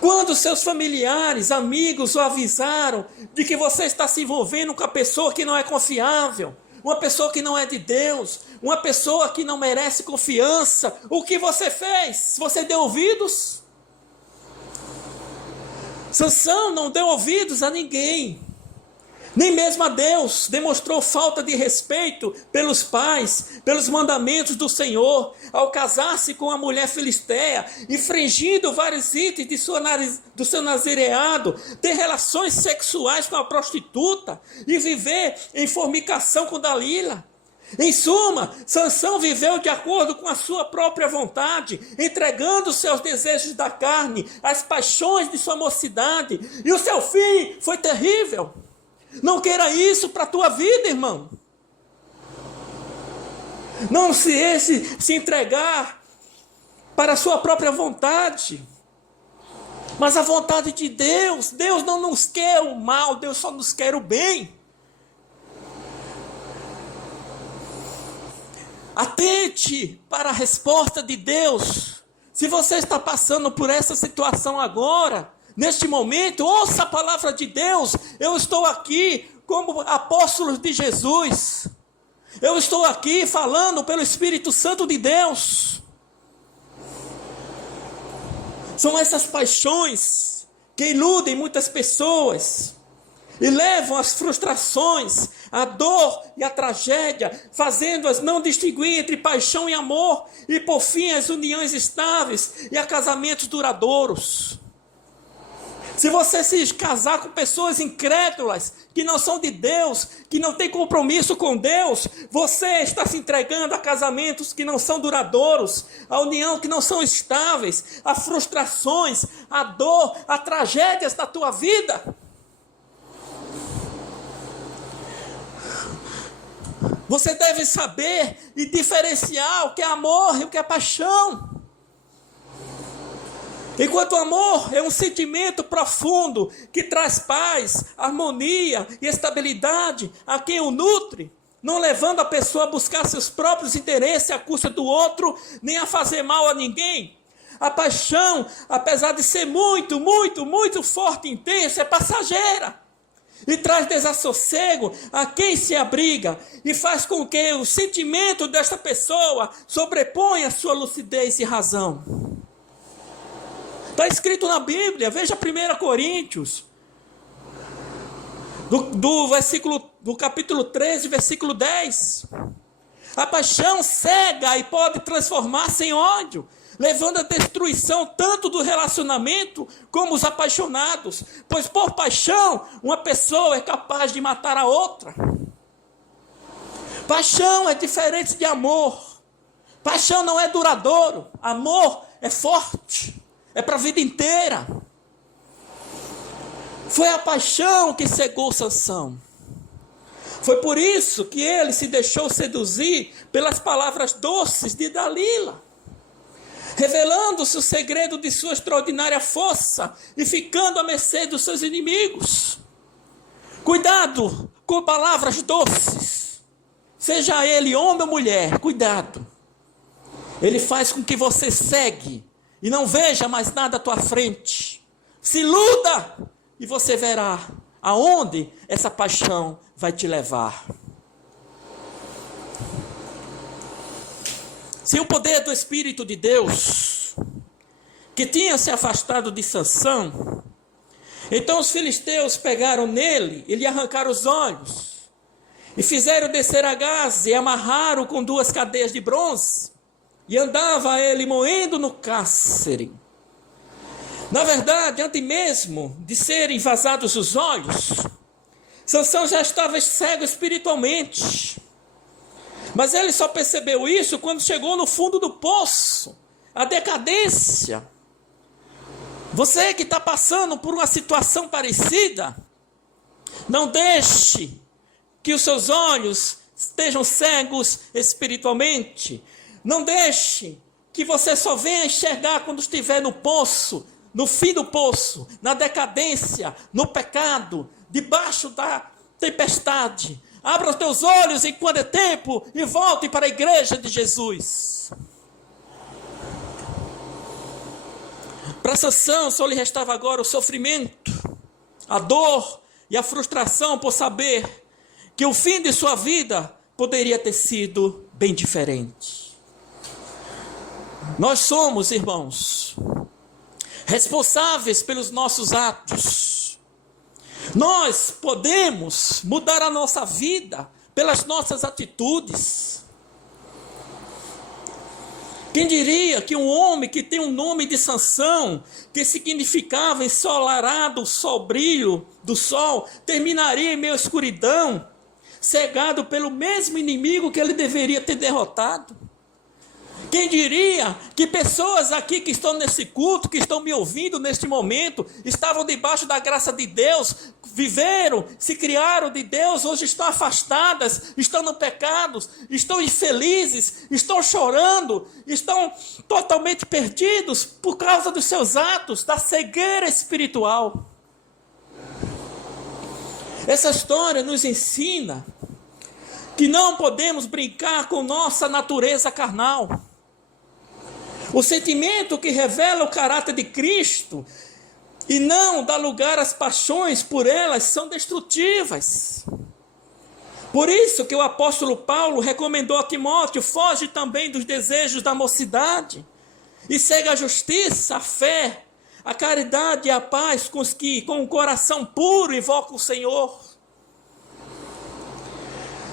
Quando seus familiares, amigos o avisaram de que você está se envolvendo com a pessoa que não é confiável, uma pessoa que não é de Deus, uma pessoa que não merece confiança, o que você fez? Você deu ouvidos? Sansão não deu ouvidos a ninguém, nem mesmo a Deus. Demonstrou falta de respeito pelos pais, pelos mandamentos do Senhor, ao casar-se com a mulher filisteia, infringindo vários itens do seu nazireado, ter relações sexuais com a prostituta e viver em fornicação com Dalila. Em suma, Sansão viveu de acordo com a sua própria vontade, entregando seus desejos da carne, as paixões de sua mocidade, e o seu fim foi terrível. Não queira isso para a tua vida, irmão. Não se entregar para a sua própria vontade, mas a vontade de Deus. Deus não nos quer o mal, Deus só nos quer o bem. Atente para a resposta de Deus. Se você está passando por essa situação agora, neste momento, ouça a palavra de Deus. Eu estou aqui como apóstolo de Jesus. Eu estou aqui falando pelo Espírito Santo de Deus. São essas paixões que iludem muitas pessoas e levam às frustrações, à dor e à tragédia, fazendo-as não distinguir entre paixão e amor, e por fim as uniões estáveis e a casamentos duradouros. Se você se casar com pessoas incrédulas, que não são de Deus, que não têm compromisso com Deus, você está se entregando a casamentos que não são duradouros, a união que não são estáveis, a frustrações, a dor, a tragédias da tua vida. Você deve saber e diferenciar o que é amor e o que é paixão. Enquanto o amor é um sentimento profundo que traz paz, harmonia e estabilidade a quem o nutre, não levando a pessoa a buscar seus próprios interesses à custa do outro, nem a fazer mal a ninguém. A paixão, apesar de ser muito, muito, muito forte e intensa, é passageira. E traz desassossego a quem se abriga e faz com que o sentimento desta pessoa sobreponha a sua lucidez e razão. Está escrito na Bíblia, veja 1 Coríntios, do capítulo 13, versículo 10. A paixão cega e pode transformar-se em ódio, levando à destruição tanto do relacionamento como os apaixonados, pois por paixão uma pessoa é capaz de matar a outra. Paixão é diferente de amor. Paixão não é duradouro, amor é forte. É para a vida inteira. Foi a paixão que cegou Sansão. Foi por isso que ele se deixou seduzir pelas palavras doces de Dalila, revelando-se o segredo de sua extraordinária força e ficando à mercê dos seus inimigos. Cuidado com palavras doces. Seja ele homem ou mulher, cuidado. Ele faz com que você cegue e não veja mais nada à tua frente. Se iluda e você verá aonde essa paixão vai te levar. Se o poder do Espírito de Deus, que tinha se afastado de Sansão, então os filisteus pegaram nele e lhe arrancaram os olhos, e fizeram descer a gaze e amarraram com 2 cadeias de bronze, e andava ele moendo no cárcere. Na verdade, antes mesmo de serem vazados os olhos, Sansão já estava cego espiritualmente. Mas ele só percebeu isso quando chegou no fundo do poço, a decadência. Você que está passando por uma situação parecida, não deixe que os seus olhos estejam cegos espiritualmente. Não deixe que você só venha enxergar quando estiver no poço, no fim do poço, na decadência, no pecado, debaixo da tempestade. Abra os teus olhos enquanto é tempo e volte para a igreja de Jesus. Para Sansão só lhe restava agora o sofrimento, a dor e a frustração por saber que o fim de sua vida poderia ter sido bem diferente. Nós somos, irmãos, responsáveis pelos nossos atos. Nós podemos mudar a nossa vida pelas nossas atitudes. Quem diria que um homem que tem um nome de Sansão, que significava ensolarado, sol brilho do sol, terminaria em meio à escuridão, cegado pelo mesmo inimigo que ele deveria ter derrotado? Quem diria que pessoas aqui que estão nesse culto, que estão me ouvindo neste momento, estavam debaixo da graça de Deus, viveram, se criaram de Deus, hoje estão afastadas, estão no pecado, estão infelizes, estão chorando, estão totalmente perdidos por causa dos seus atos, da cegueira espiritual. Essa história nos ensina que não podemos brincar com nossa natureza carnal. O sentimento que revela o caráter de Cristo e não dá lugar às paixões por elas são destrutivas. Por isso que o apóstolo Paulo recomendou a Timóteo: foge também dos desejos da mocidade e segue a justiça, a fé, a caridade e a paz com os que com o coração puro invocam o Senhor.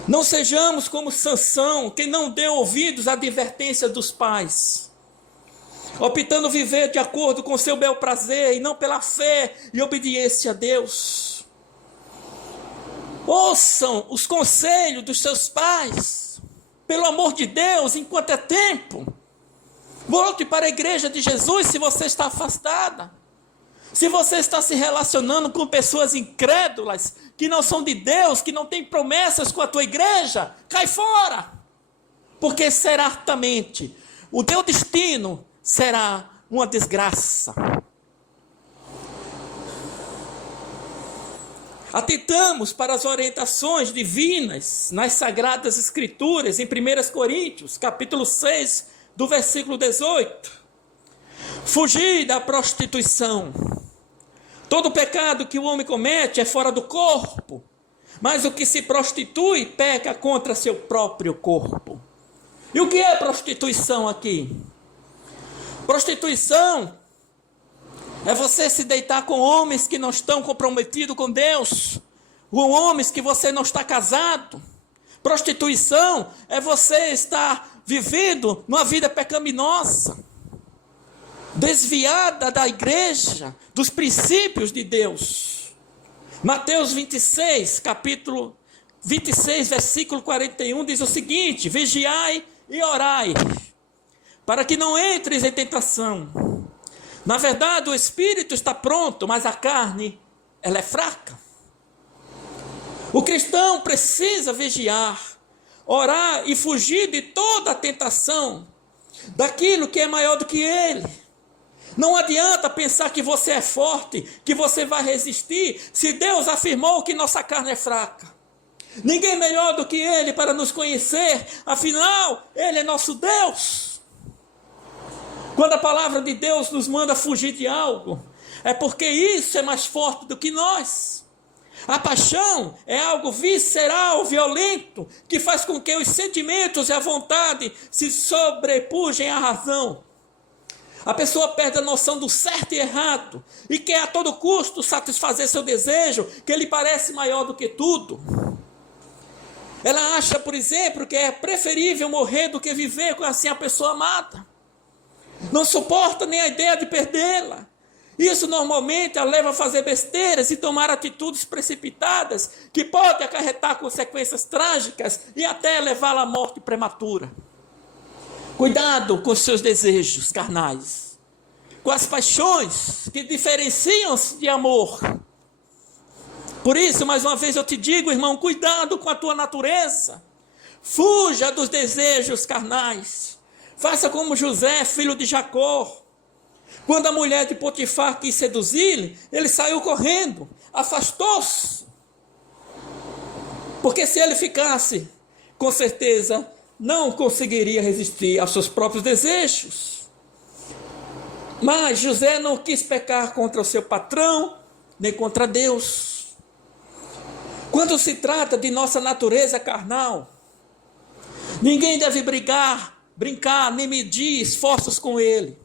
Não sejamos como Sansão, que não deu ouvidos à advertência dos pais, optando viver de acordo com seu bel prazer e não pela fé e obediência a Deus. Ouçam os conselhos dos seus pais, pelo amor de Deus, enquanto é tempo. Volte para a igreja de Jesus se você está afastada. Se você está se relacionando com pessoas incrédulas, que não são de Deus, que não têm promessas com a tua igreja, cai fora. Porque certamente o teu destino será uma desgraça. Atentamos para as orientações divinas nas Sagradas Escrituras, em 1 Coríntios, capítulo 6, do versículo 18. Fugir da prostituição. Todo pecado que o homem comete é fora do corpo, mas o que se prostitui peca contra seu próprio corpo. E o que é prostituição aqui? Prostituição é você se deitar com homens que não estão comprometidos com Deus, com homens que você não está casado. Prostituição é você estar vivendo numa vida pecaminosa, desviada da igreja, dos princípios de Deus. Mateus 26, capítulo 26, versículo 41, diz o seguinte: vigiai e orai, para que não entres em tentação. Na verdade, o espírito está pronto, mas a carne, ela é fraca. O cristão precisa vigiar, orar e fugir de toda a tentação, daquilo que é maior do que ele. Não adianta pensar que você é forte, que você vai resistir, se Deus afirmou que nossa carne é fraca. Ninguém melhor do que Ele para nos conhecer, afinal, Ele é nosso Deus. Quando a palavra de Deus nos manda fugir de algo, é porque isso é mais forte do que nós. A paixão é algo visceral, violento, que faz com que os sentimentos e a vontade se sobrepujem à razão. A pessoa perde a noção do certo e errado e quer a todo custo satisfazer seu desejo, que lhe parece maior do que tudo. Ela acha, por exemplo, que é preferível morrer do que viver com assim a pessoa amada. Não suporta nem a ideia de perdê-la. Isso normalmente a leva a fazer besteiras e tomar atitudes precipitadas que podem acarretar consequências trágicas e até levá-la à morte prematura. Cuidado com os seus desejos carnais, com as paixões que diferenciam-se de amor. Por isso, mais uma vez eu te digo, irmão, cuidado com a tua natureza. Fuja dos desejos carnais. Faça como José, filho de Jacó. Quando a mulher de Potifar quis seduzir, ele saiu correndo, afastou-se. Porque se ele ficasse, com certeza, não conseguiria resistir aos seus próprios desejos. Mas José não quis pecar contra o seu patrão, nem contra Deus. Quando se trata de nossa natureza carnal, ninguém deve brincar, nem medir esforços com ele.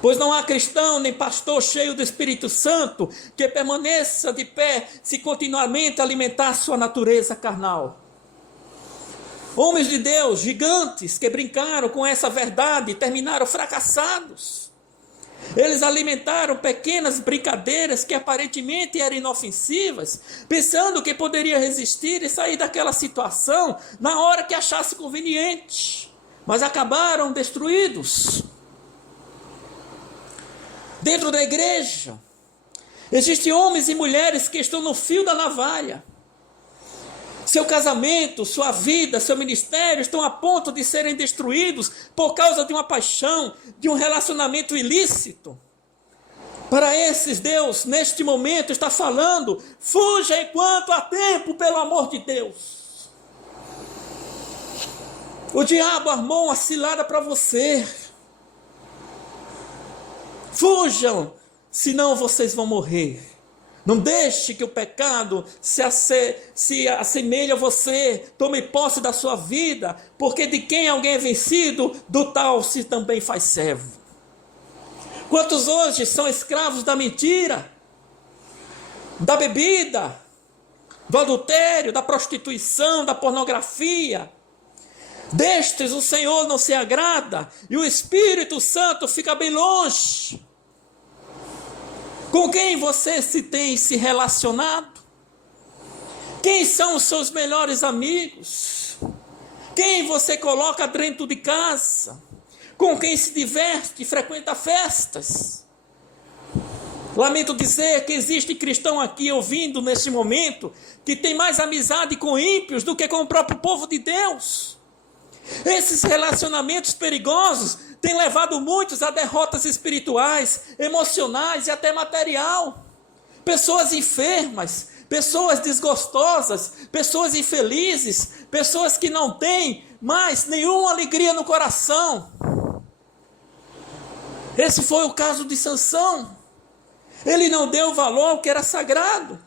Pois não há cristão nem pastor cheio do Espírito Santo que permaneça de pé se continuamente alimentar sua natureza carnal. Homens de Deus, gigantes, que brincaram com essa verdade e terminaram fracassados. Eles alimentaram pequenas brincadeiras que aparentemente eram inofensivas, pensando que poderia resistir e sair daquela situação na hora que achasse conveniente, mas acabaram destruídos. Dentro da igreja, existem homens e mulheres que estão no fio da navalha. Seu casamento, sua vida, seu ministério estão a ponto de serem destruídos por causa de uma paixão, de um relacionamento ilícito. Para esses, Deus, neste momento, está falando: fuja enquanto há tempo, pelo amor de Deus. O diabo armou uma cilada para você. Fujam, senão vocês vão morrer. Não deixe que o pecado se assemelhe a você. Tome posse da sua vida, porque de quem alguém é vencido, do tal se também faz servo. Quantos hoje são escravos da mentira, da bebida, do adultério, da prostituição, da pornografia? Destes o Senhor não se agrada e o Espírito Santo fica bem longe. Com quem você tem se relacionado? Quem são os seus melhores amigos? Quem você coloca dentro de casa? Com quem se diverte e frequenta festas? Lamento dizer que existe cristão aqui ouvindo neste momento que tem mais amizade com ímpios do que com o próprio povo de Deus. Esses relacionamentos perigosos têm levado muitos a derrotas espirituais, emocionais e até material. Pessoas enfermas, pessoas desgostosas, pessoas infelizes, pessoas que não têm mais nenhuma alegria no coração. Esse foi o caso de Sansão. Ele não deu valor ao que era sagrado,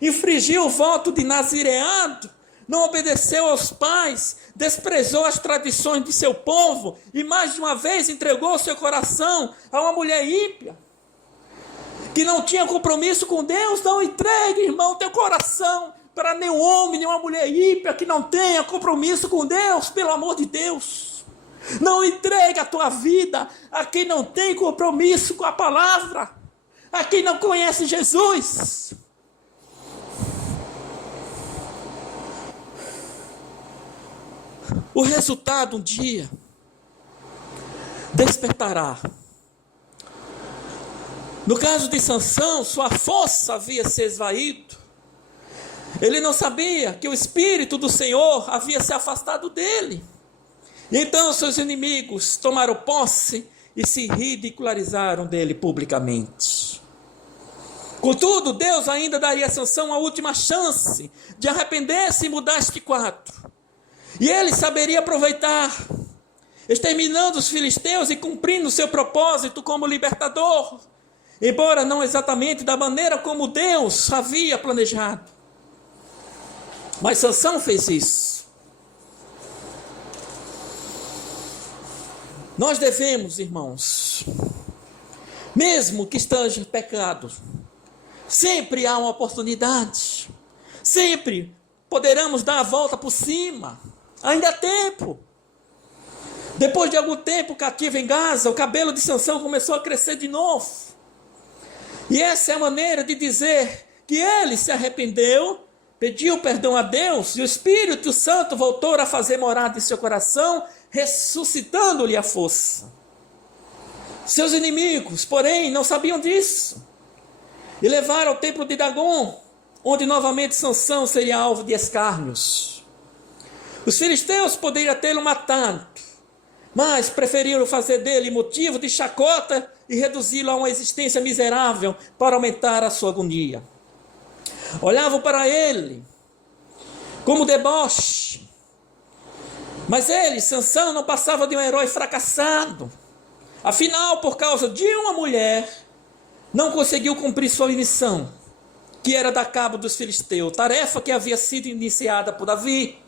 infringiu o voto de nazireado, não obedeceu aos pais, desprezou as tradições de seu povo e mais de uma vez entregou seu coração a uma mulher ímpia, que não tinha compromisso com Deus. Não entregue, irmão, teu coração para nenhum homem, nenhuma mulher ímpia que não tenha compromisso com Deus, pelo amor de Deus. Não entregue a tua vida a quem não tem compromisso com a palavra, a quem não conhece Jesus. O resultado um dia despertará. No caso de Sansão, sua força havia se esvaído. Ele não sabia que o Espírito do Senhor havia se afastado dele. E então seus inimigos tomaram posse e se ridicularizaram dele publicamente. Contudo, Deus ainda daria a Sansão a última chance de arrepender-se e mudar este quadro. E ele saberia aproveitar, exterminando os filisteus e cumprindo seu propósito como libertador, embora não exatamente da maneira como Deus havia planejado. Mas Sansão fez isso. Nós devemos, irmãos, mesmo que esteja em pecado, sempre há uma oportunidade, sempre poderemos dar a volta por cima. Ainda há tempo. Depois de algum tempo cativo em Gaza, o cabelo de Sansão começou a crescer de novo. E essa é a maneira de dizer que ele se arrependeu, pediu perdão a Deus, e o Espírito Santo voltou a fazer morada em seu coração, ressuscitando-lhe a força. Seus inimigos, porém, não sabiam disso, e levaram ao templo de Dagon, onde novamente Sansão seria alvo de escárnios. Os filisteus poderiam tê-lo matado, mas preferiram fazer dele motivo de chacota e reduzi-lo a uma existência miserável para aumentar a sua agonia. Olhavam para ele como deboche, mas ele, Sansão, não passava de um herói fracassado. Afinal, por causa de uma mulher, não conseguiu cumprir sua missão, que era dar cabo dos filisteus, tarefa que havia sido iniciada por Davi.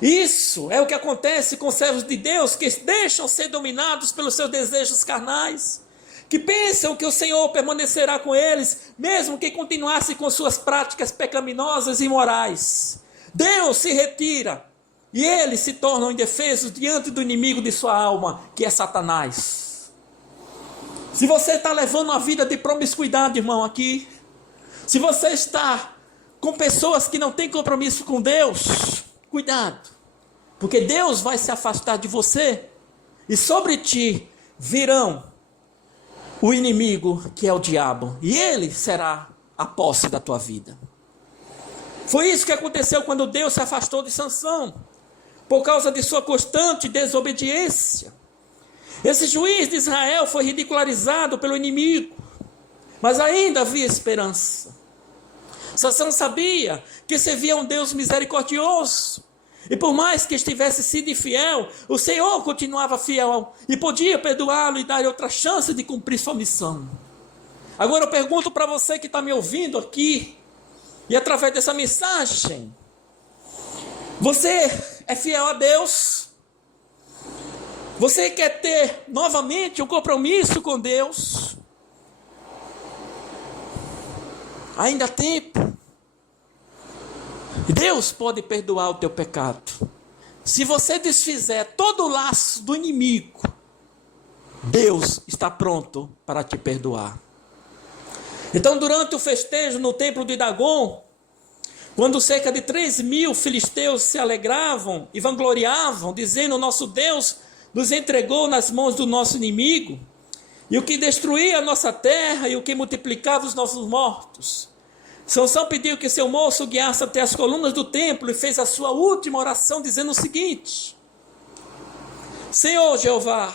Isso é o que acontece com servos de Deus que deixam ser dominados pelos seus desejos carnais, que pensam que o Senhor permanecerá com eles, mesmo que continuasse com suas práticas pecaminosas e imorais. Deus se retira e eles se tornam indefesos diante do inimigo de sua alma, que é Satanás. Se você está levando uma vida de promiscuidade, irmão, aqui, se você está com pessoas que não têm compromisso com Deus, cuidado, porque Deus vai se afastar de você e sobre ti virão o inimigo, que é o diabo, e ele será a posse da tua vida. Foi isso que aconteceu quando Deus se afastou de Sansão, por causa de sua constante desobediência. Esse juiz de Israel foi ridicularizado pelo inimigo, mas ainda havia esperança. Sansão sabia que servia a um Deus misericordioso E por mais que estivesse sido infiel, o Senhor continuava fiel e podia perdoá-lo e dar outra chance de cumprir sua missão. Agora eu pergunto para você que está me ouvindo aqui, e através dessa mensagem, você é fiel a Deus? Você quer ter novamente um compromisso com Deus? Ainda há tempo. Deus pode perdoar o teu pecado. Se você desfizer todo o laço do inimigo, Deus está pronto para te perdoar. Então, durante o festejo no templo de Dagon, quando cerca de 3.000 filisteus se alegravam e vangloriavam, dizendo: nosso Deus nos entregou nas mãos do nosso inimigo, e o que destruía a nossa terra e o que multiplicava os nossos mortos. Sansão pediu que seu moço guiasse até as colunas do templo e fez a sua última oração dizendo o seguinte: Senhor Jeová,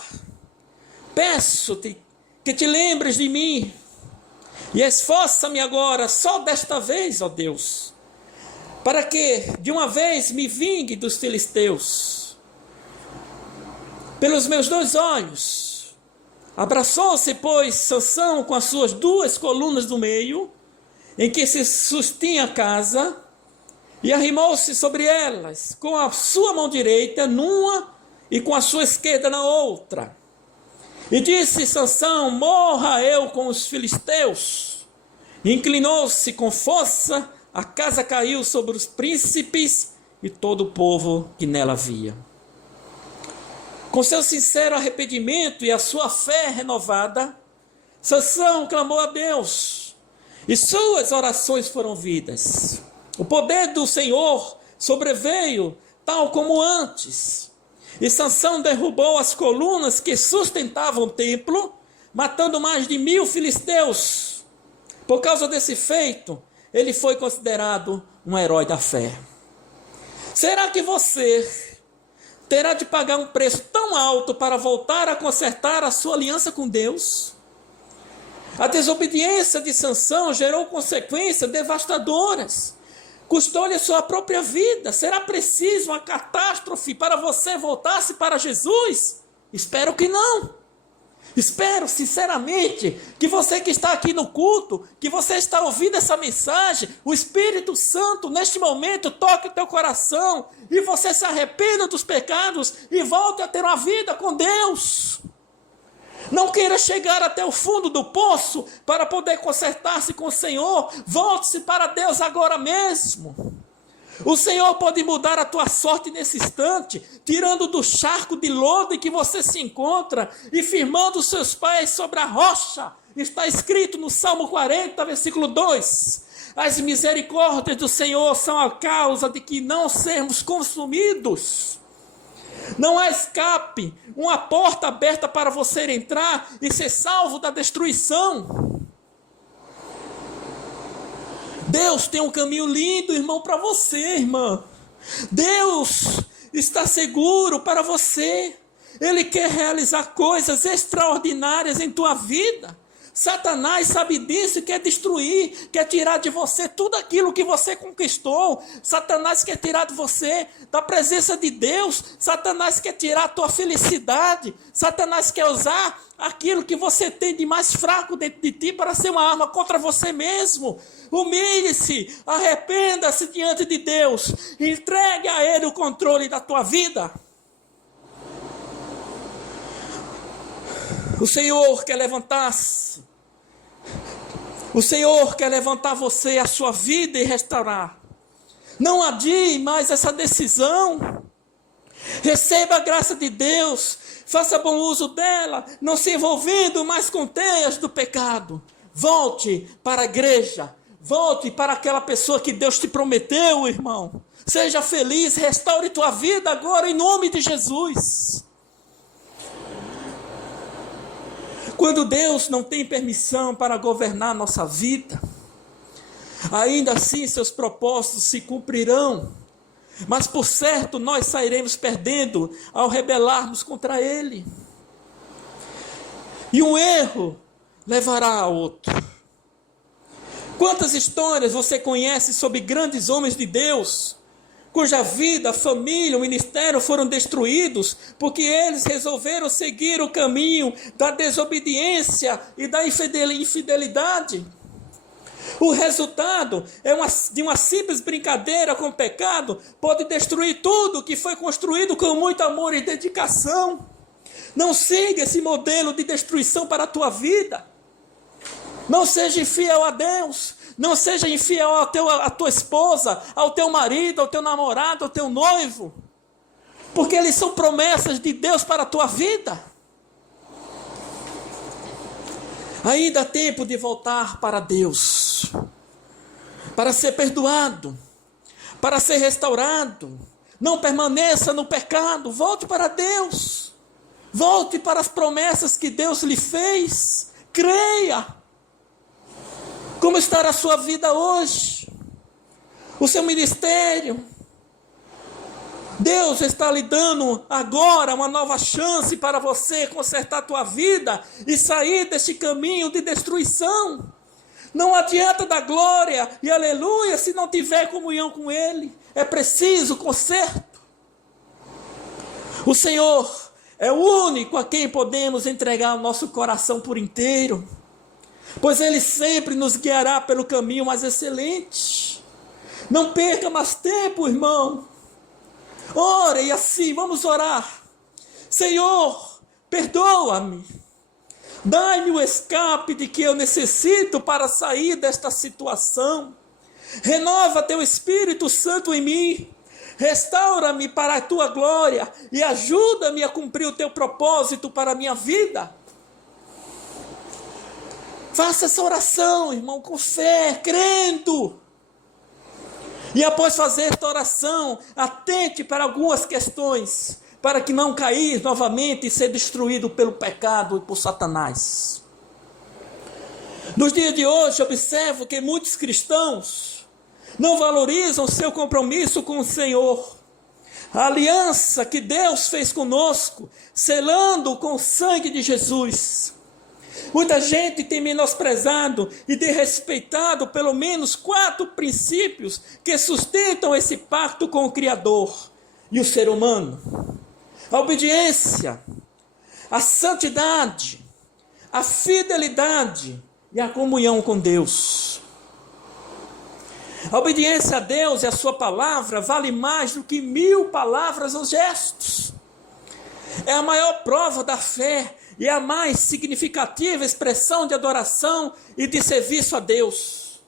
peço-te que te lembres de mim e esforça-me agora, só desta vez, ó Deus, para que de uma vez me vingue dos filisteus. Pelos meus 2 olhos. Abraçou-se, pois, Sansão com as suas 2 colunas do meio, em que se sustinha a casa, e arrimou-se sobre elas, com a sua mão direita numa e com a sua esquerda na outra. E disse Sansão: morra eu com os filisteus. Inclinou-se com força, a casa caiu sobre os príncipes e todo o povo que nela havia. Com seu sincero arrependimento e a sua fé renovada, Sansão clamou a Deus, e suas orações foram ouvidas. O poder do Senhor sobreveio, tal como antes. E Sansão derrubou as colunas que sustentavam o templo, matando mais de 1.000 filisteus. Por causa desse feito, ele foi considerado um herói da fé. Será que você terá de pagar um preço tão alto para voltar a consertar a sua aliança com Deus? A desobediência de Sansão gerou consequências devastadoras. Custou-lhe a sua própria vida. Será preciso uma catástrofe para você voltar-se para Jesus? Espero que não. Espero sinceramente que você que está aqui no culto, que você está ouvindo essa mensagem, o Espírito Santo neste momento toque o teu coração e você se arrependa dos pecados e volte a ter uma vida com Deus. Não queira chegar até o fundo do poço para poder consertar-se com o Senhor. Volte-se para Deus agora mesmo. O Senhor pode mudar a tua sorte nesse instante, tirando do charco de lodo em que você se encontra e firmando os seus pés sobre a rocha. Está escrito no Salmo 40, versículo 2. As misericórdias do Senhor são a causa de que não sermos consumidos. Não há escape, uma porta aberta para você entrar e ser salvo da destruição. Deus tem um caminho lindo, irmão, para você, irmã. Deus está seguro para você. Ele quer realizar coisas extraordinárias em tua vida. Satanás sabe disso e quer destruir, quer tirar de você tudo aquilo que você conquistou. Satanás quer tirar de você da presença de Deus. Satanás quer tirar a tua felicidade. Satanás quer usar aquilo que você tem de mais fraco dentro de ti para ser uma arma contra você mesmo. Humilhe-se, arrependa-se diante de Deus. Entregue a Ele o controle da tua vida. O Senhor quer levantar-se. O Senhor quer levantar você, a sua vida e restaurar. Não adie mais essa decisão. Receba a graça de Deus. Faça bom uso dela, não se envolvendo mais com teias do pecado. Volte para a igreja. Volte para aquela pessoa que Deus te prometeu, irmão. Seja feliz, restaure tua vida agora em nome de Jesus. Quando Deus não tem permissão para governar nossa vida, ainda assim seus propósitos se cumprirão, mas por certo nós sairemos perdendo ao rebelarmos contra Ele. E um erro levará a outro. Quantas histórias você conhece sobre grandes homens de Deus, cuja vida, família, o ministério foram destruídos, porque eles resolveram seguir o caminho da desobediência e da infidelidade. O resultado de uma simples brincadeira com o pecado pode destruir tudo que foi construído com muito amor e dedicação. Não siga esse modelo de destruição para a tua vida. Não seja infiel a Deus. Não seja infiel à tua esposa, ao teu marido, ao teu namorado, ao teu noivo. Porque eles são promessas de Deus para a tua vida. Ainda há tempo de voltar para Deus. Para ser perdoado. Para ser restaurado. Não permaneça no pecado. Volte para Deus. Volte para as promessas que Deus lhe fez. Creia. Como está a sua vida hoje? O seu ministério? Deus está lhe dando agora uma nova chance para você consertar a tua vida e sair deste caminho de destruição. Não adianta dar glória e aleluia se não tiver comunhão com Ele. É preciso conserto. O Senhor é o único a quem podemos entregar o nosso coração por inteiro, pois Ele sempre nos guiará pelo caminho mais excelente. Não perca mais tempo, irmão. Ore assim, vamos orar. Senhor, perdoa-me. Dai-me o escape de que eu necessito para sair desta situação. Renova teu Espírito Santo em mim. Restaura-me para a tua glória e ajuda-me a cumprir o teu propósito para a minha vida. Faça essa oração, irmão, com fé, crendo. E após fazer esta oração, atente para algumas questões, para que não cair novamente e ser destruído pelo pecado e por Satanás. Nos dias de hoje, observo que muitos cristãos não valorizam seu compromisso com o Senhor. A aliança que Deus fez conosco, selando com o sangue de Jesus. Muita gente tem menosprezado e desrespeitado pelo menos 4 princípios que sustentam esse pacto com o Criador e o ser humano. A obediência, a santidade, a fidelidade e a comunhão com Deus. A obediência a Deus e a sua palavra vale mais do que 1000 palavras ou gestos. É a maior prova da fé e a mais significativa expressão de adoração e de serviço a Deus.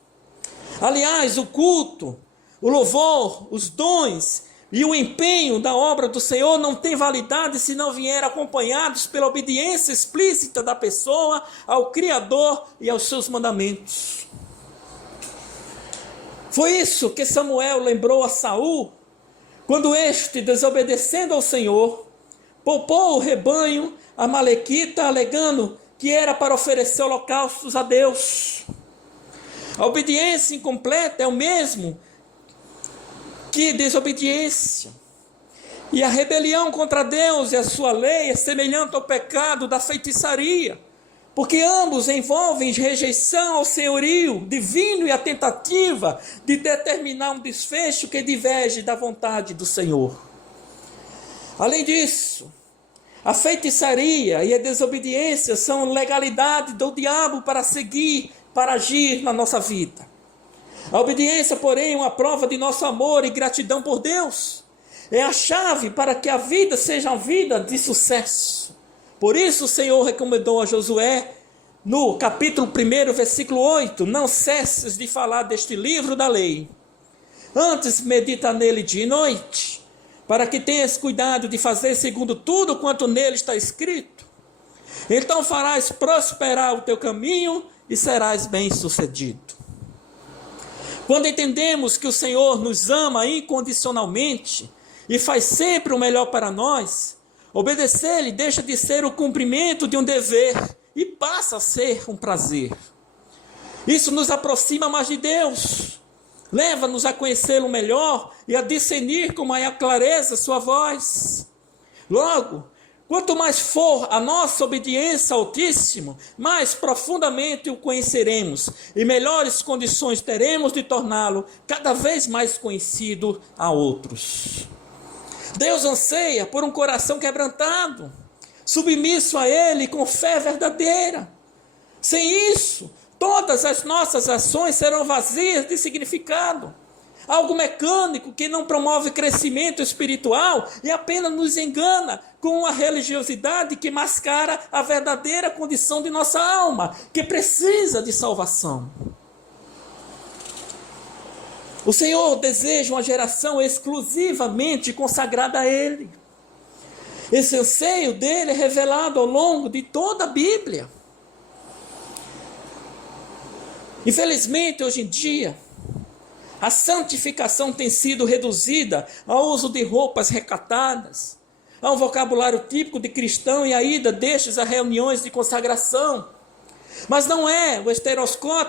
Aliás, o culto, o louvor, os dons e o empenho da obra do Senhor não tem validade se não vier acompanhados pela obediência explícita da pessoa ao Criador e aos seus mandamentos. Foi isso que Samuel lembrou a Saul, quando este, desobedecendo ao Senhor, poupou o rebanho amalequita, alegando que era para oferecer holocaustos a Deus. A obediência incompleta é o mesmo que desobediência. E a rebelião contra Deus e a sua lei é semelhante ao pecado da feitiçaria, porque ambos envolvem rejeição ao senhorio divino e a tentativa de determinar um desfecho que diverge da vontade do Senhor. Além disso, a feitiçaria e a desobediência são legalidade do diabo para seguir, para agir na nossa vida. A obediência, porém, é uma prova de nosso amor e gratidão por Deus. É a chave para que a vida seja uma vida de sucesso. Por isso o Senhor recomendou a Josué, no capítulo 1, versículo 8, não cesses de falar deste livro da lei. Antes medita nele dia e noite, para que tenhas cuidado de fazer segundo tudo quanto nele está escrito. Então farás prosperar o teu caminho e serás bem-sucedido. Quando entendemos que o Senhor nos ama incondicionalmente e faz sempre o melhor para nós, obedecer-lhe deixa de ser o cumprimento de um dever e passa a ser um prazer. Isso nos aproxima mais de Deus, leva-nos a conhecê-lo melhor e a discernir com maior clareza sua voz. Logo, Quanto mais for a nossa obediência ao Altíssimo, mais profundamente o conheceremos e melhores condições teremos de torná-lo cada vez mais conhecido a outros. Deus anseia por um coração quebrantado, submisso a Ele com fé verdadeira. Sem isso, todas as nossas ações serão vazias de significado. Algo mecânico que não promove crescimento espiritual e apenas nos engana com uma religiosidade que mascara a verdadeira condição de nossa alma, que precisa de salvação. O Senhor deseja uma geração exclusivamente consagrada a Ele. Esse anseio dele é revelado ao longo de toda a Bíblia. Infelizmente, hoje em dia, a santificação tem sido reduzida ao uso de roupas recatadas, a um vocabulário típico de cristão e a ida destes a reuniões de consagração. Mas não é o estereótipo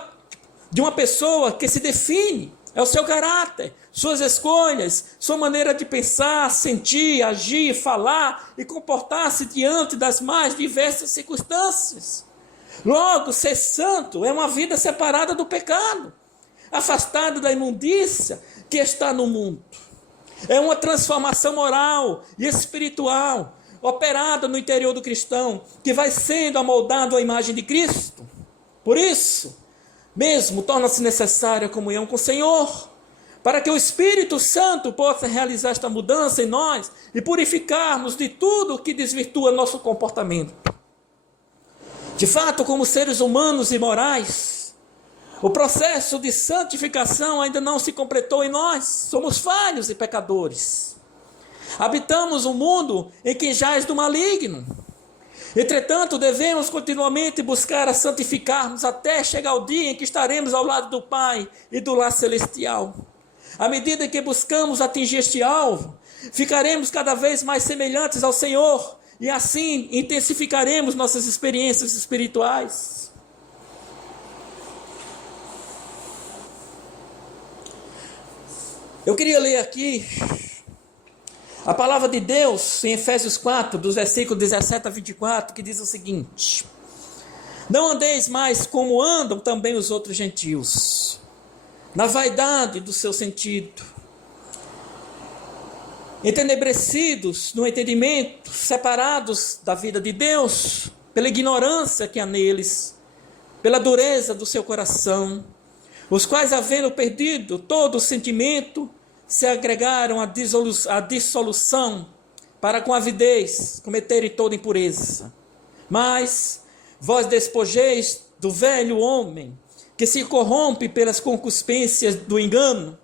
de uma pessoa que se define, é o seu caráter, suas escolhas, sua maneira de pensar, sentir, agir, falar e comportar-se diante das mais diversas circunstâncias. Logo, ser santo é uma vida separada do pecado, afastada da imundícia que está no mundo. É uma transformação moral e espiritual operada no interior do cristão, que vai sendo amoldado à imagem de Cristo. Por isso, mesmo torna-se necessária a comunhão com o Senhor, para que o Espírito Santo possa realizar esta mudança em nós e purificar-nos de tudo que desvirtua nosso comportamento. De fato, como seres humanos e morais, o processo de santificação ainda não se completou em nós. Somos falhos e pecadores. Habitamos um mundo em que jaz do maligno. Entretanto, devemos continuamente buscar a santificar-nos até chegar ao dia em que estaremos ao lado do Pai e do lar celestial. À medida que buscamos atingir este alvo, ficaremos cada vez mais semelhantes ao Senhor e assim intensificaremos nossas experiências espirituais. Eu queria ler aqui a palavra de Deus em Efésios 4, dos versículos 17 a 24, que diz o seguinte: não andeis mais como andam também os outros gentios, na vaidade do seu sentido, entenebrecidos no entendimento, separados da vida de Deus, pela ignorância que há neles, pela dureza do seu coração, os quais, havendo perdido todo o sentimento, se agregaram à dissolução, para com avidez cometerem toda impureza. Mas vós despojeis do velho homem, que se corrompe pelas concupiscências do engano,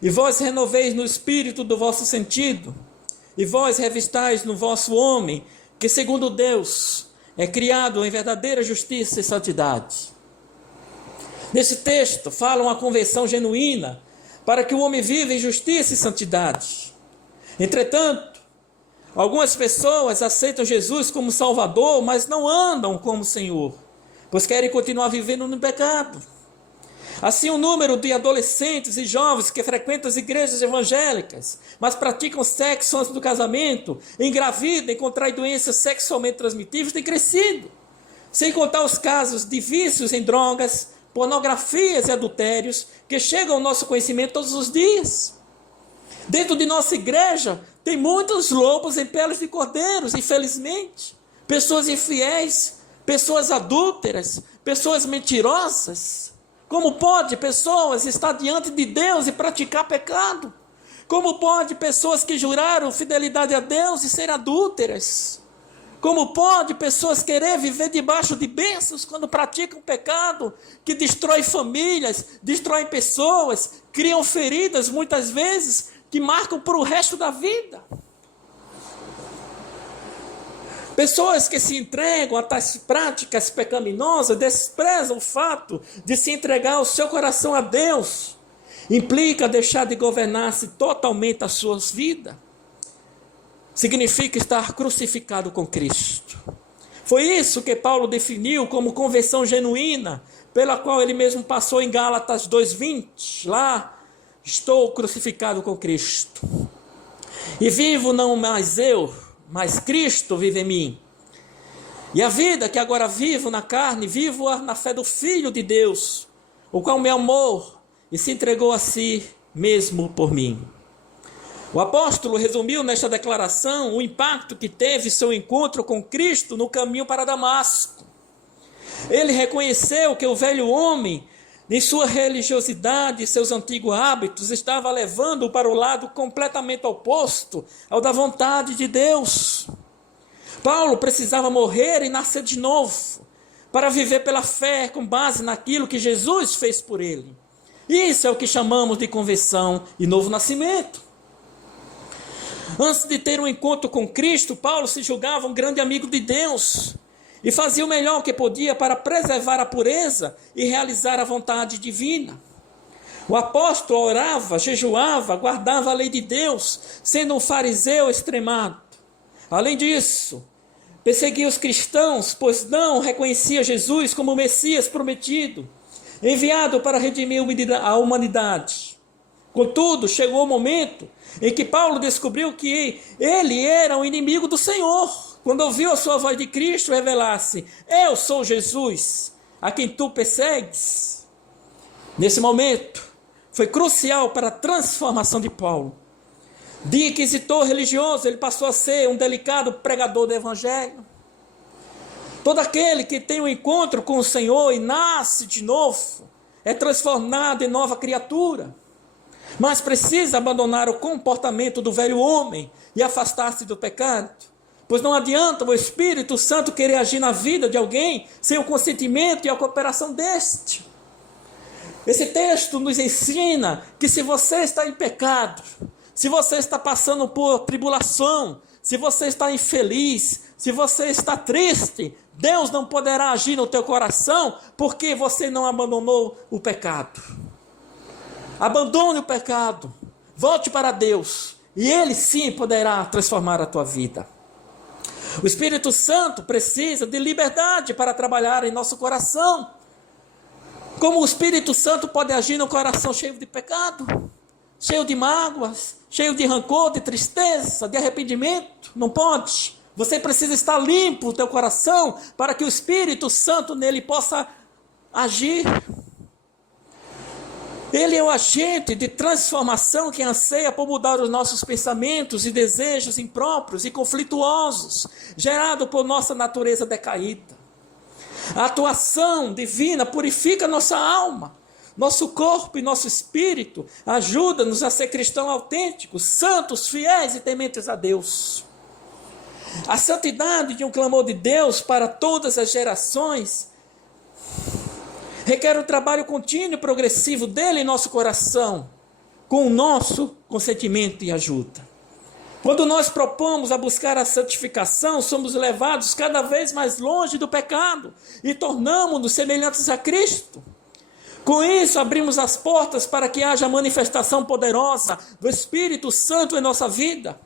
e vós renoveis no espírito do vosso sentido, e vós revistais no vosso homem, que segundo Deus é criado em verdadeira justiça e santidade. Nesse texto fala uma conversão genuína, para que o homem viva em justiça e santidade. Entretanto, algumas pessoas aceitam Jesus como Salvador, mas não andam como Senhor, pois querem continuar vivendo no pecado. Assim, o número de adolescentes e jovens que frequentam as igrejas evangélicas, mas praticam sexo antes do casamento, engravidam e contraem doenças sexualmente transmissíveis, tem crescido. Sem contar os casos de vícios em drogas, pornografias e adultérios que chegam ao nosso conhecimento todos os dias. Dentro de nossa igreja tem muitos lobos em peles de cordeiros, infelizmente. Pessoas infiéis, pessoas adúlteras, pessoas mentirosas. Como pode pessoas estar diante de Deus e praticar pecado? Como pode pessoas que juraram fidelidade a Deus e ser adúlteras? Como pode pessoas querer viver debaixo de bênçãos quando praticam pecado que destrói famílias, destrói pessoas, criam feridas muitas vezes que marcam para o resto da vida? Pessoas que se entregam a tais práticas pecaminosas desprezam o fato de se entregar o seu coração a Deus. Implica deixar de governar-se totalmente as suas vidas. Significa estar crucificado com Cristo. Foi isso que Paulo definiu como conversão genuína, pela qual ele mesmo passou em Gálatas 2:20. Lá, estou crucificado com Cristo. E vivo não mais eu, mas Cristo vive em mim. E a vida que agora vivo na carne, vivo-a na fé do Filho de Deus, o qual me amou e se entregou a si mesmo por mim. O apóstolo resumiu nesta declaração o impacto que teve seu encontro com Cristo no caminho para Damasco. Ele reconheceu que o velho homem, em sua religiosidade e seus antigos hábitos, estava levando-o para o lado completamente oposto ao da vontade de Deus. Paulo precisava morrer e nascer de novo, para viver pela fé com base naquilo que Jesus fez por ele. Isso é o que chamamos de conversão e novo nascimento. Antes de ter um encontro com Cristo, Paulo se julgava um grande amigo de Deus e fazia o melhor que podia para preservar a pureza e realizar a vontade divina. O apóstolo orava, jejuava, guardava a lei de Deus, sendo um fariseu extremado. Além disso, perseguia os cristãos, pois não reconhecia Jesus como o Messias prometido, enviado para redimir a humanidade. Contudo, chegou o momento em que Paulo descobriu que ele era um inimigo do Senhor, quando ouviu a sua voz de Cristo revelar-se: eu sou Jesus, a quem tu persegues. Nesse momento, foi crucial para a transformação de Paulo. De inquisitor religioso, ele passou a ser um delicado pregador do Evangelho. Todo aquele que tem um encontro com o Senhor e nasce de novo, é transformado em nova criatura. Mas precisa abandonar o comportamento do velho homem e afastar-se do pecado. Pois não adianta o Espírito Santo querer agir na vida de alguém sem o consentimento e a cooperação deste. Esse texto nos ensina que se você está em pecado, se você está passando por tribulação, se você está infeliz, se você está triste, Deus não poderá agir no teu coração porque você não abandonou o pecado. Abandone o pecado, volte para Deus e Ele sim poderá transformar a tua vida. O Espírito Santo precisa de liberdade para trabalhar em nosso coração. Como o Espírito Santo pode agir no coração cheio de pecado, cheio de mágoas, cheio de rancor, de tristeza, de arrependimento? Não pode. Você precisa estar limpo o teu coração para que o Espírito Santo nele possa agir. Ele é o agente de transformação que anseia por mudar os nossos pensamentos e desejos impróprios e conflituosos, gerados por nossa natureza decaída. A atuação divina purifica nossa alma, nosso corpo e nosso espírito, ajuda-nos a ser cristãos autênticos, santos, fiéis e tementes a Deus. A santidade de um clamor de Deus para todas as gerações requer o trabalho contínuo e progressivo dele em nosso coração, com o nosso consentimento e ajuda. Quando nós propomos a buscar a santificação, somos levados cada vez mais longe do pecado e tornamos-nos semelhantes a Cristo. Com isso, abrimos as portas para que haja manifestação poderosa do Espírito Santo em nossa vida.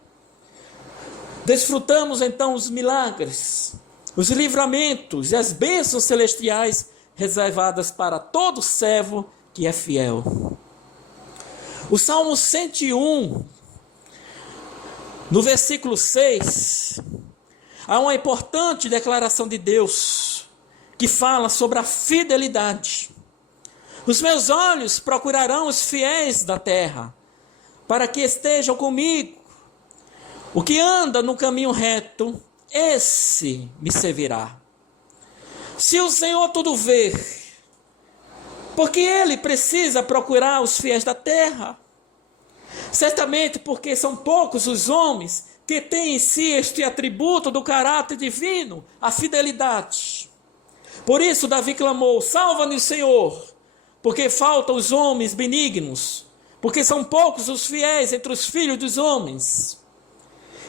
Desfrutamos então os milagres, os livramentos e as bênçãos celestiais reservadas para todo servo que é fiel. O Salmo 101, no versículo 6, há uma importante declaração de Deus que fala sobre a fidelidade. Os meus olhos procurarão os fiéis da terra, para que estejam comigo. O que anda no caminho reto, esse me servirá. Se o Senhor tudo vê, porque Ele precisa procurar os fiéis da terra? Certamente porque são poucos os homens que têm em si este atributo do caráter divino, a fidelidade. Por isso Davi clamou: salva-nos, Senhor, porque faltam os homens benignos, porque são poucos os fiéis entre os filhos dos homens.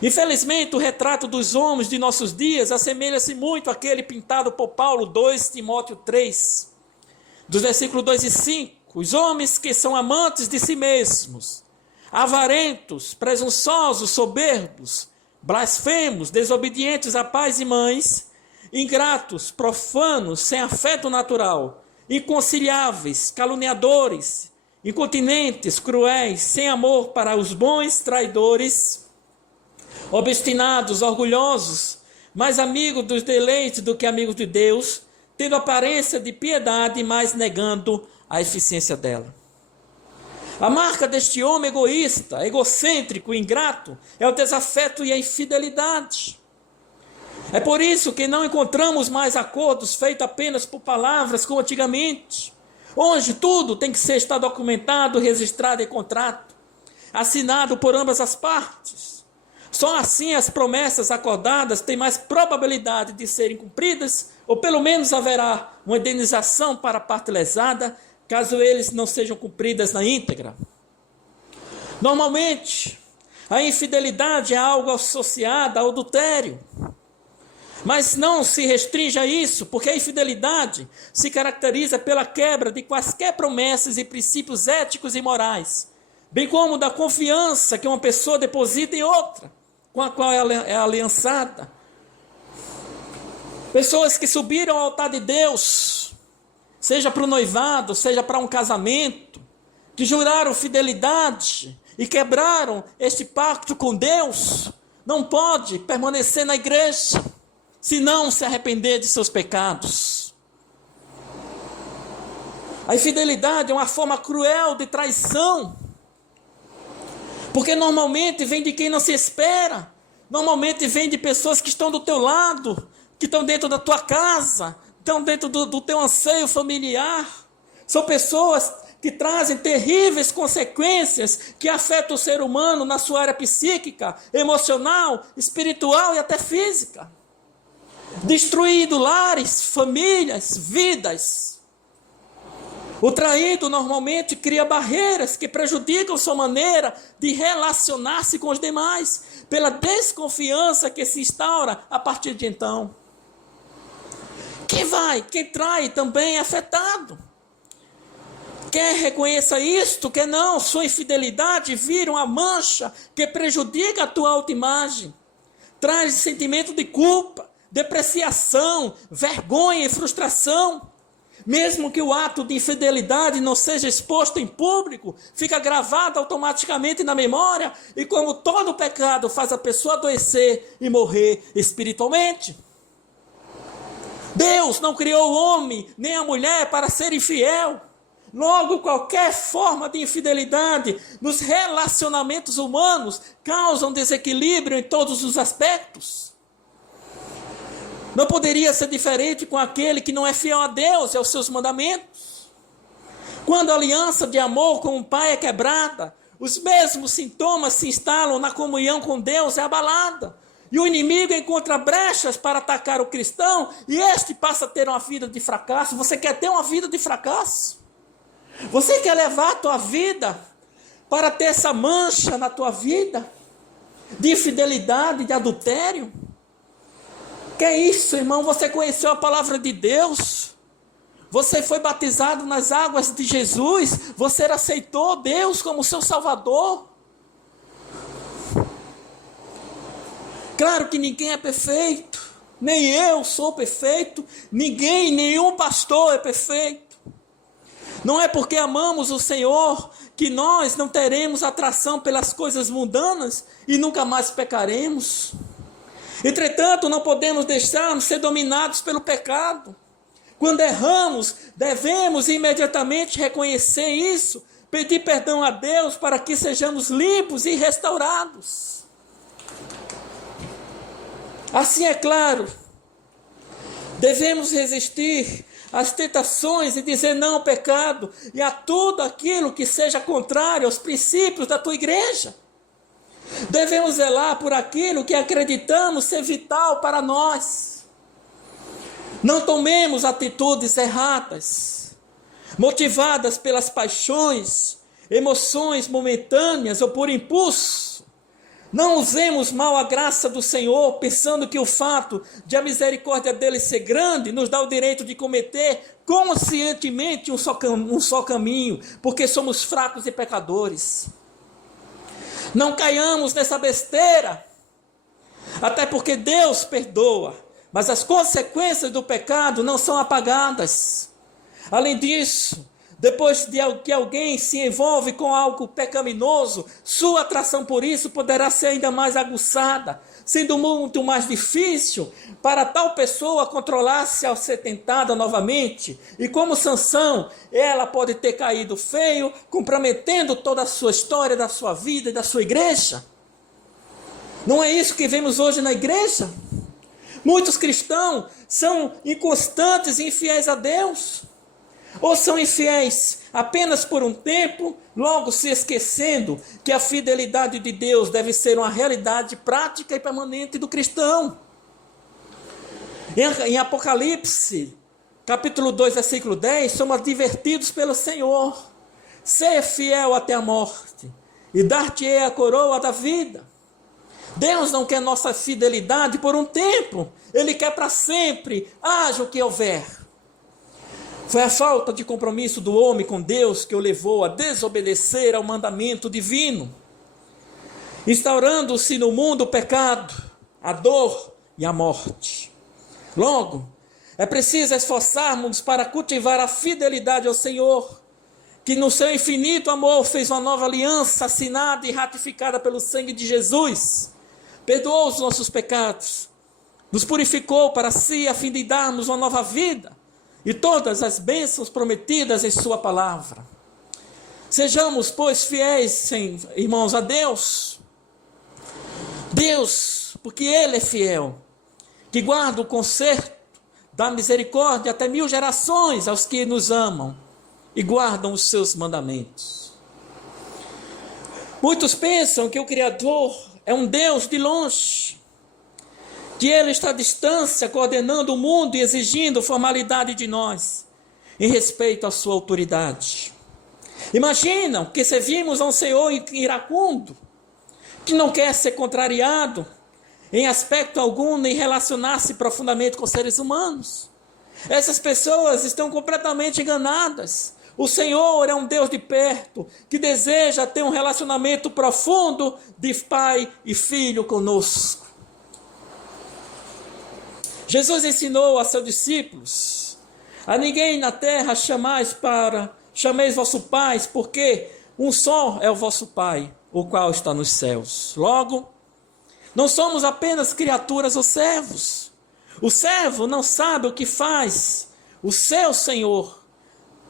Infelizmente, o retrato dos homens de nossos dias assemelha-se muito àquele pintado por Paulo, 2 Timóteo 3, dos versículos 2 e 5. Os homens que são amantes de si mesmos, avarentos, presunçosos, soberbos, blasfemos, desobedientes a pais e mães, ingratos, profanos, sem afeto natural, inconciliáveis, caluniadores, incontinentes, cruéis, sem amor para os bons, traidores, obstinados, orgulhosos, mais amigos dos deleites do que amigos de Deus, tendo aparência de piedade, mas negando a eficiência dela. A marca deste homem egoísta, egocêntrico, ingrato, é o desafeto e a infidelidade. É por isso que não encontramos mais acordos feitos apenas por palavras como antigamente. Hoje tudo tem que estar documentado, registrado em contrato, assinado por ambas as partes. Só assim as promessas acordadas têm mais probabilidade de serem cumpridas, ou pelo menos haverá uma indenização para a parte lesada, caso eles não sejam cumpridas na íntegra. Normalmente, a infidelidade é algo associado ao adultério. Mas não se restringe a isso, porque a infidelidade se caracteriza pela quebra de quaisquer promessas e princípios éticos e morais, bem como da confiança que uma pessoa deposita em outra, com a qual ela é aliançada. Pessoas que subiram ao altar de Deus, seja para o noivado, seja para um casamento, que juraram fidelidade e quebraram este pacto com Deus, não pode permanecer na igreja, se não se arrepender de seus pecados. A infidelidade é uma forma cruel de traição, porque normalmente vem de quem não se espera, normalmente vem de pessoas que estão do teu lado, que estão dentro da tua casa, estão dentro do teu anseio familiar. São pessoas que trazem terríveis consequências que afetam o ser humano na sua área psíquica, emocional, espiritual e até física. Destruindo lares, famílias, vidas. O traído normalmente cria barreiras que prejudicam sua maneira de relacionar-se com os demais, pela desconfiança que se instaura a partir de então. Quem trai também é afetado. Quer reconheça isto, quer não, sua infidelidade vira uma mancha que prejudica a tua autoimagem. Traz sentimento de culpa, depreciação, vergonha e frustração. Mesmo que o ato de infidelidade não seja exposto em público, fica gravado automaticamente na memória, e como todo pecado faz a pessoa adoecer e morrer espiritualmente. Deus não criou o homem nem a mulher para ser infiel. Logo, qualquer forma de infidelidade nos relacionamentos humanos causa um desequilíbrio em todos os aspectos. Não poderia ser diferente com aquele que não é fiel a Deus e aos seus mandamentos. Quando a aliança de amor com o Pai é quebrada, os mesmos sintomas se instalam na comunhão com Deus, é abalada. E o inimigo encontra brechas para atacar o cristão, e este passa a ter uma vida de fracasso. Você quer ter uma vida de fracasso? Você quer levar a tua vida para ter essa mancha na tua vida de infidelidade, de adultério? Que é isso, irmão? Você conheceu a palavra de Deus? Você foi batizado nas águas de Jesus? Você aceitou Deus como seu Salvador? Claro que ninguém é perfeito, nem eu sou perfeito, nenhum pastor é perfeito. Não é porque amamos o Senhor que nós não teremos atração pelas coisas mundanas e nunca mais pecaremos. Entretanto, não podemos deixar-nos ser dominados pelo pecado. Quando erramos, devemos imediatamente reconhecer isso, pedir perdão a Deus para que sejamos limpos e restaurados. Assim, é claro, devemos resistir às tentações e dizer não ao pecado e a tudo aquilo que seja contrário aos princípios da tua igreja. Devemos zelar por aquilo que acreditamos ser vital para nós. Não tomemos atitudes erradas, motivadas pelas paixões, emoções momentâneas ou por impulso. Não usemos mal a graça do Senhor, pensando que o fato de a misericórdia dele ser grande nos dá o direito de cometer conscientemente um só caminho, porque somos fracos e pecadores. Não caiamos nessa besteira, até porque Deus perdoa, mas as consequências do pecado não são apagadas. Além disso, Depois de que alguém se envolve com algo pecaminoso, sua atração por isso poderá ser ainda mais aguçada, sendo muito mais difícil para tal pessoa controlar-se ao ser tentada novamente. E como Sansão, ela pode ter caído feio, comprometendo toda a sua história, da sua vida e da sua igreja. Não é isso que vemos hoje na igreja? Muitos cristãos são inconstantes e infiéis a Deus. Ou são infiéis apenas por um tempo, logo se esquecendo que a fidelidade de Deus deve ser uma realidade prática e permanente do cristão. Em Apocalipse, capítulo 2, versículo 10, somos advertidos pelo Senhor: ser fiel até a morte, e dar-te-ei a coroa da vida. Deus não quer nossa fidelidade por um tempo, Ele quer para sempre, haja o que houver. Foi a falta de compromisso do homem com Deus que o levou a desobedecer ao mandamento divino, instaurando-se no mundo o pecado, a dor e a morte. Logo, é preciso esforçarmos para cultivar a fidelidade ao Senhor, que no seu infinito amor fez uma nova aliança assinada e ratificada pelo sangue de Jesus, perdoou os nossos pecados, nos purificou para si a fim de darmos uma nova vida e todas as bênçãos prometidas em sua palavra. Sejamos, pois, fiéis, irmãos, a Deus. Deus, porque Ele é fiel, que guarda o conserto da misericórdia até 1000 gerações aos que nos amam e guardam os seus mandamentos. Muitos pensam que o Criador é um Deus de longe, que Ele está à distância, coordenando o mundo e exigindo formalidade de nós, em respeito à sua autoridade. Imaginam que servimos a um Senhor iracundo, que não quer ser contrariado, em aspecto algum, nem relacionar-se profundamente com seres humanos. Essas pessoas estão completamente enganadas. O Senhor é um Deus de perto, que deseja ter um relacionamento profundo de pai e filho conosco. Jesus ensinou a seus discípulos: a ninguém na terra chameis vosso Pai, porque um só é o vosso Pai, o qual está nos céus. Logo, não somos apenas criaturas ou servos. O servo não sabe o que faz o seu Senhor.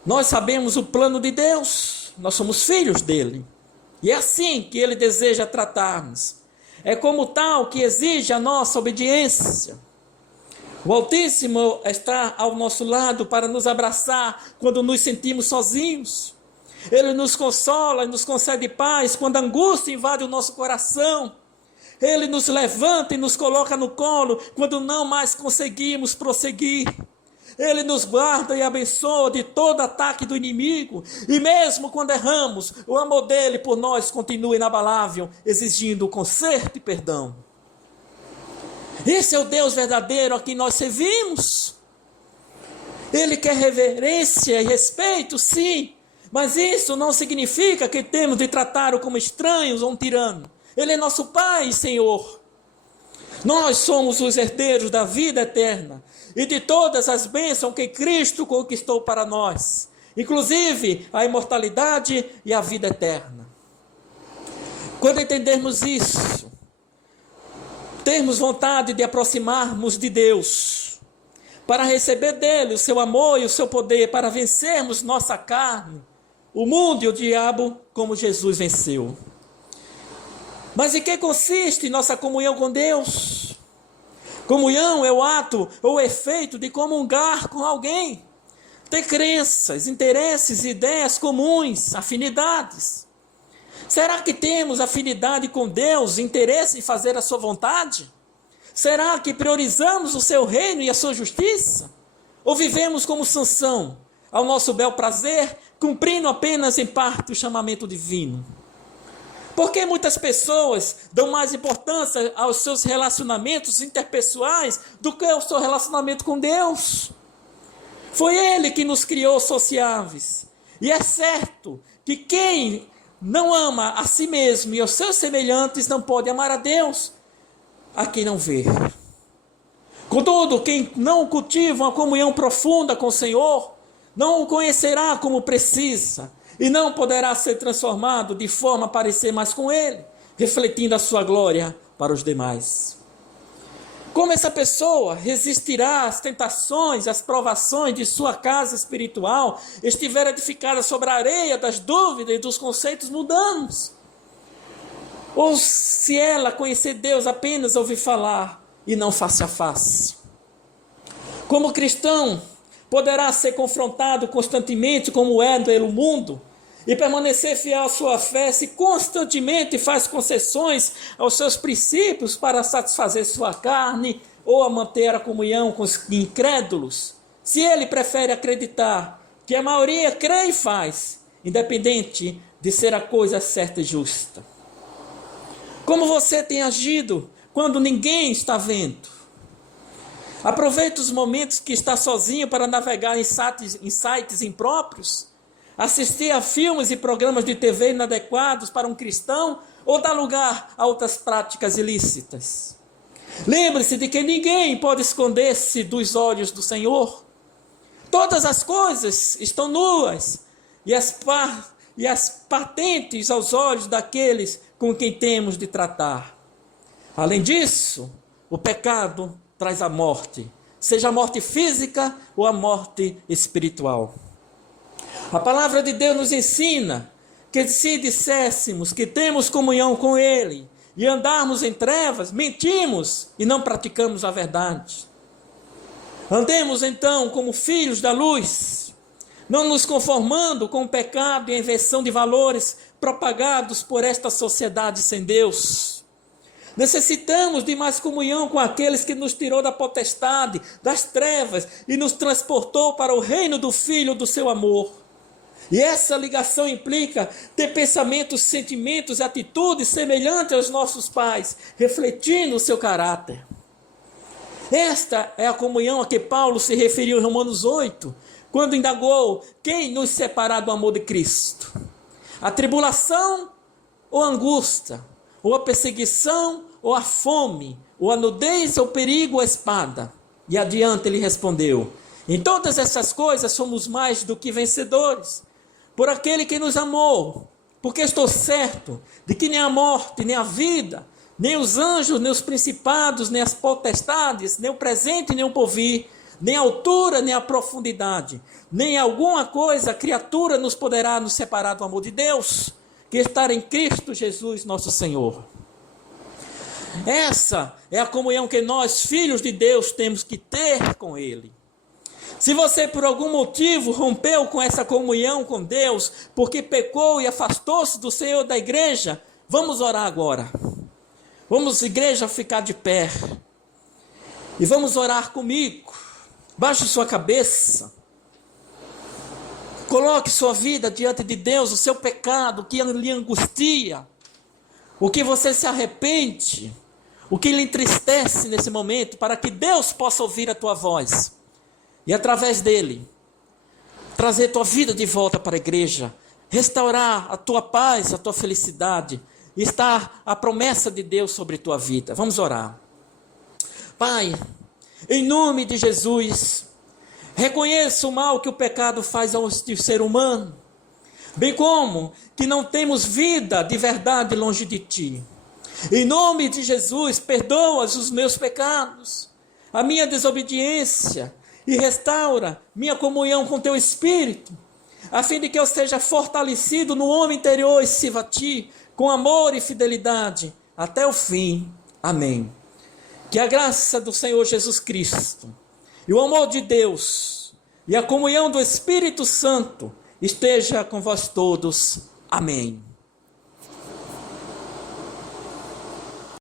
Nós sabemos o plano de Deus, nós somos filhos dele. E é assim que ele deseja tratar-nos. É como tal que exige a nossa obediência. O Altíssimo está ao nosso lado para nos abraçar quando nos sentimos sozinhos. Ele nos consola e nos concede paz quando a angústia invade o nosso coração. Ele nos levanta e nos coloca no colo quando não mais conseguimos prosseguir. Ele nos guarda e abençoa de todo ataque do inimigo. E mesmo quando erramos, o amor dele por nós continua inabalável, exigindo conserto e perdão. Esse é o Deus verdadeiro a quem nós servimos. Ele quer reverência e respeito, sim, mas isso não significa que temos de tratá-lo como estranhos ou um tirano. Ele é nosso Pai e Senhor. Nós somos os herdeiros da vida eterna e de todas as bênçãos que Cristo conquistou para nós, inclusive a imortalidade e a vida eterna. Quando entendermos isso, termos vontade de aproximarmos de Deus, para receber dele o seu amor e o seu poder, para vencermos nossa carne, o mundo e o diabo, como Jesus venceu. Mas em que consiste nossa comunhão com Deus? Comunhão é o ato ou o efeito de comungar com alguém, ter crenças, interesses, ideias comuns, afinidades. Será que temos afinidade com Deus, interesse em fazer a sua vontade? Será que priorizamos o seu reino e a sua justiça? Ou vivemos como Sansão, ao nosso bel prazer, cumprindo apenas em parte o chamamento divino? Por que muitas pessoas dão mais importância aos seus relacionamentos interpessoais do que ao seu relacionamento com Deus? Foi Ele que nos criou sociáveis. E é certo que quem não ama a si mesmo e aos seus semelhantes não pode amar a Deus a quem não vê. Contudo, quem não cultiva uma comunhão profunda com o Senhor não o conhecerá como precisa e não poderá ser transformado de forma a parecer mais com ele, refletindo a sua glória para os demais. Como essa pessoa resistirá às tentações, às provações de sua casa espiritual, estiver edificada sobre a areia das dúvidas e dos conceitos mundanos? Ou se ela conhecer Deus apenas ouvir falar e não face a face? Como cristão, poderá ser confrontado constantemente como é no mundo e permanecer fiel à sua fé se constantemente faz concessões aos seus princípios para satisfazer sua carne ou a manter a comunhão com os incrédulos? Se ele prefere acreditar que a maioria crê e faz, independente de ser a coisa certa e justa. Como você tem agido quando ninguém está vendo? Aproveita os momentos que está sozinho para navegar em sites impróprios, assistir a filmes e programas de TV inadequados para um cristão ou dar lugar a outras práticas ilícitas. Lembre-se de que ninguém pode esconder-se dos olhos do Senhor. Todas as coisas estão nuas e as patentes aos olhos daqueles com quem temos de tratar. Além disso, o pecado traz a morte, seja a morte física ou a morte espiritual. A palavra de Deus nos ensina que se disséssemos que temos comunhão com Ele e andarmos em trevas, mentimos e não praticamos a verdade. Andemos então como filhos da luz, não nos conformando com o pecado e a inversão de valores propagados por esta sociedade sem Deus. Necessitamos de mais comunhão com aqueles que nos tirou da potestade, das trevas e nos transportou para o reino do Filho do seu amor. E essa ligação implica ter pensamentos, sentimentos e atitudes semelhantes aos nossos pais, refletindo o seu caráter. Esta é a comunhão a que Paulo se referiu em Romanos 8, quando indagou quem nos separar do amor de Cristo. A tribulação ou a angústia, ou a perseguição ou a fome, ou a nudez ou perigo ou a espada. E adiante ele respondeu: em todas essas coisas somos mais do que vencedores, por aquele que nos amou, porque estou certo de que nem a morte, nem a vida, nem os anjos, nem os principados, nem as potestades, nem o presente, nem o porvir, nem a altura, nem a profundidade, nem alguma coisa, criatura nos poderá nos separar do amor de Deus, que está em Cristo Jesus nosso Senhor. Essa é a comunhão que nós, filhos de Deus, temos que ter com Ele. Se você por algum motivo rompeu com essa comunhão com Deus, porque pecou e afastou-se do Senhor da igreja, vamos orar agora. Vamos, igreja, ficar de pé. E vamos orar comigo. Baixe sua cabeça. Coloque sua vida diante de Deus, o seu pecado, o que lhe angustia, o que você se arrepende, o que lhe entristece nesse momento, para que Deus possa ouvir a tua voz. E através dele, trazer tua vida de volta para a igreja, restaurar a tua paz, a tua felicidade, e estar a promessa de Deus sobre tua vida. Vamos orar. Pai, em nome de Jesus, reconheço o mal que o pecado faz ao ser humano, bem como que não temos vida de verdade longe de ti. Em nome de Jesus, perdoa os meus pecados, a minha desobediência, e restaura minha comunhão com teu Espírito, a fim de que eu seja fortalecido no homem interior e sirva a ti com amor e fidelidade até o fim. Amém. Que a graça do Senhor Jesus Cristo e o amor de Deus e a comunhão do Espírito Santo esteja com vós todos. Amém.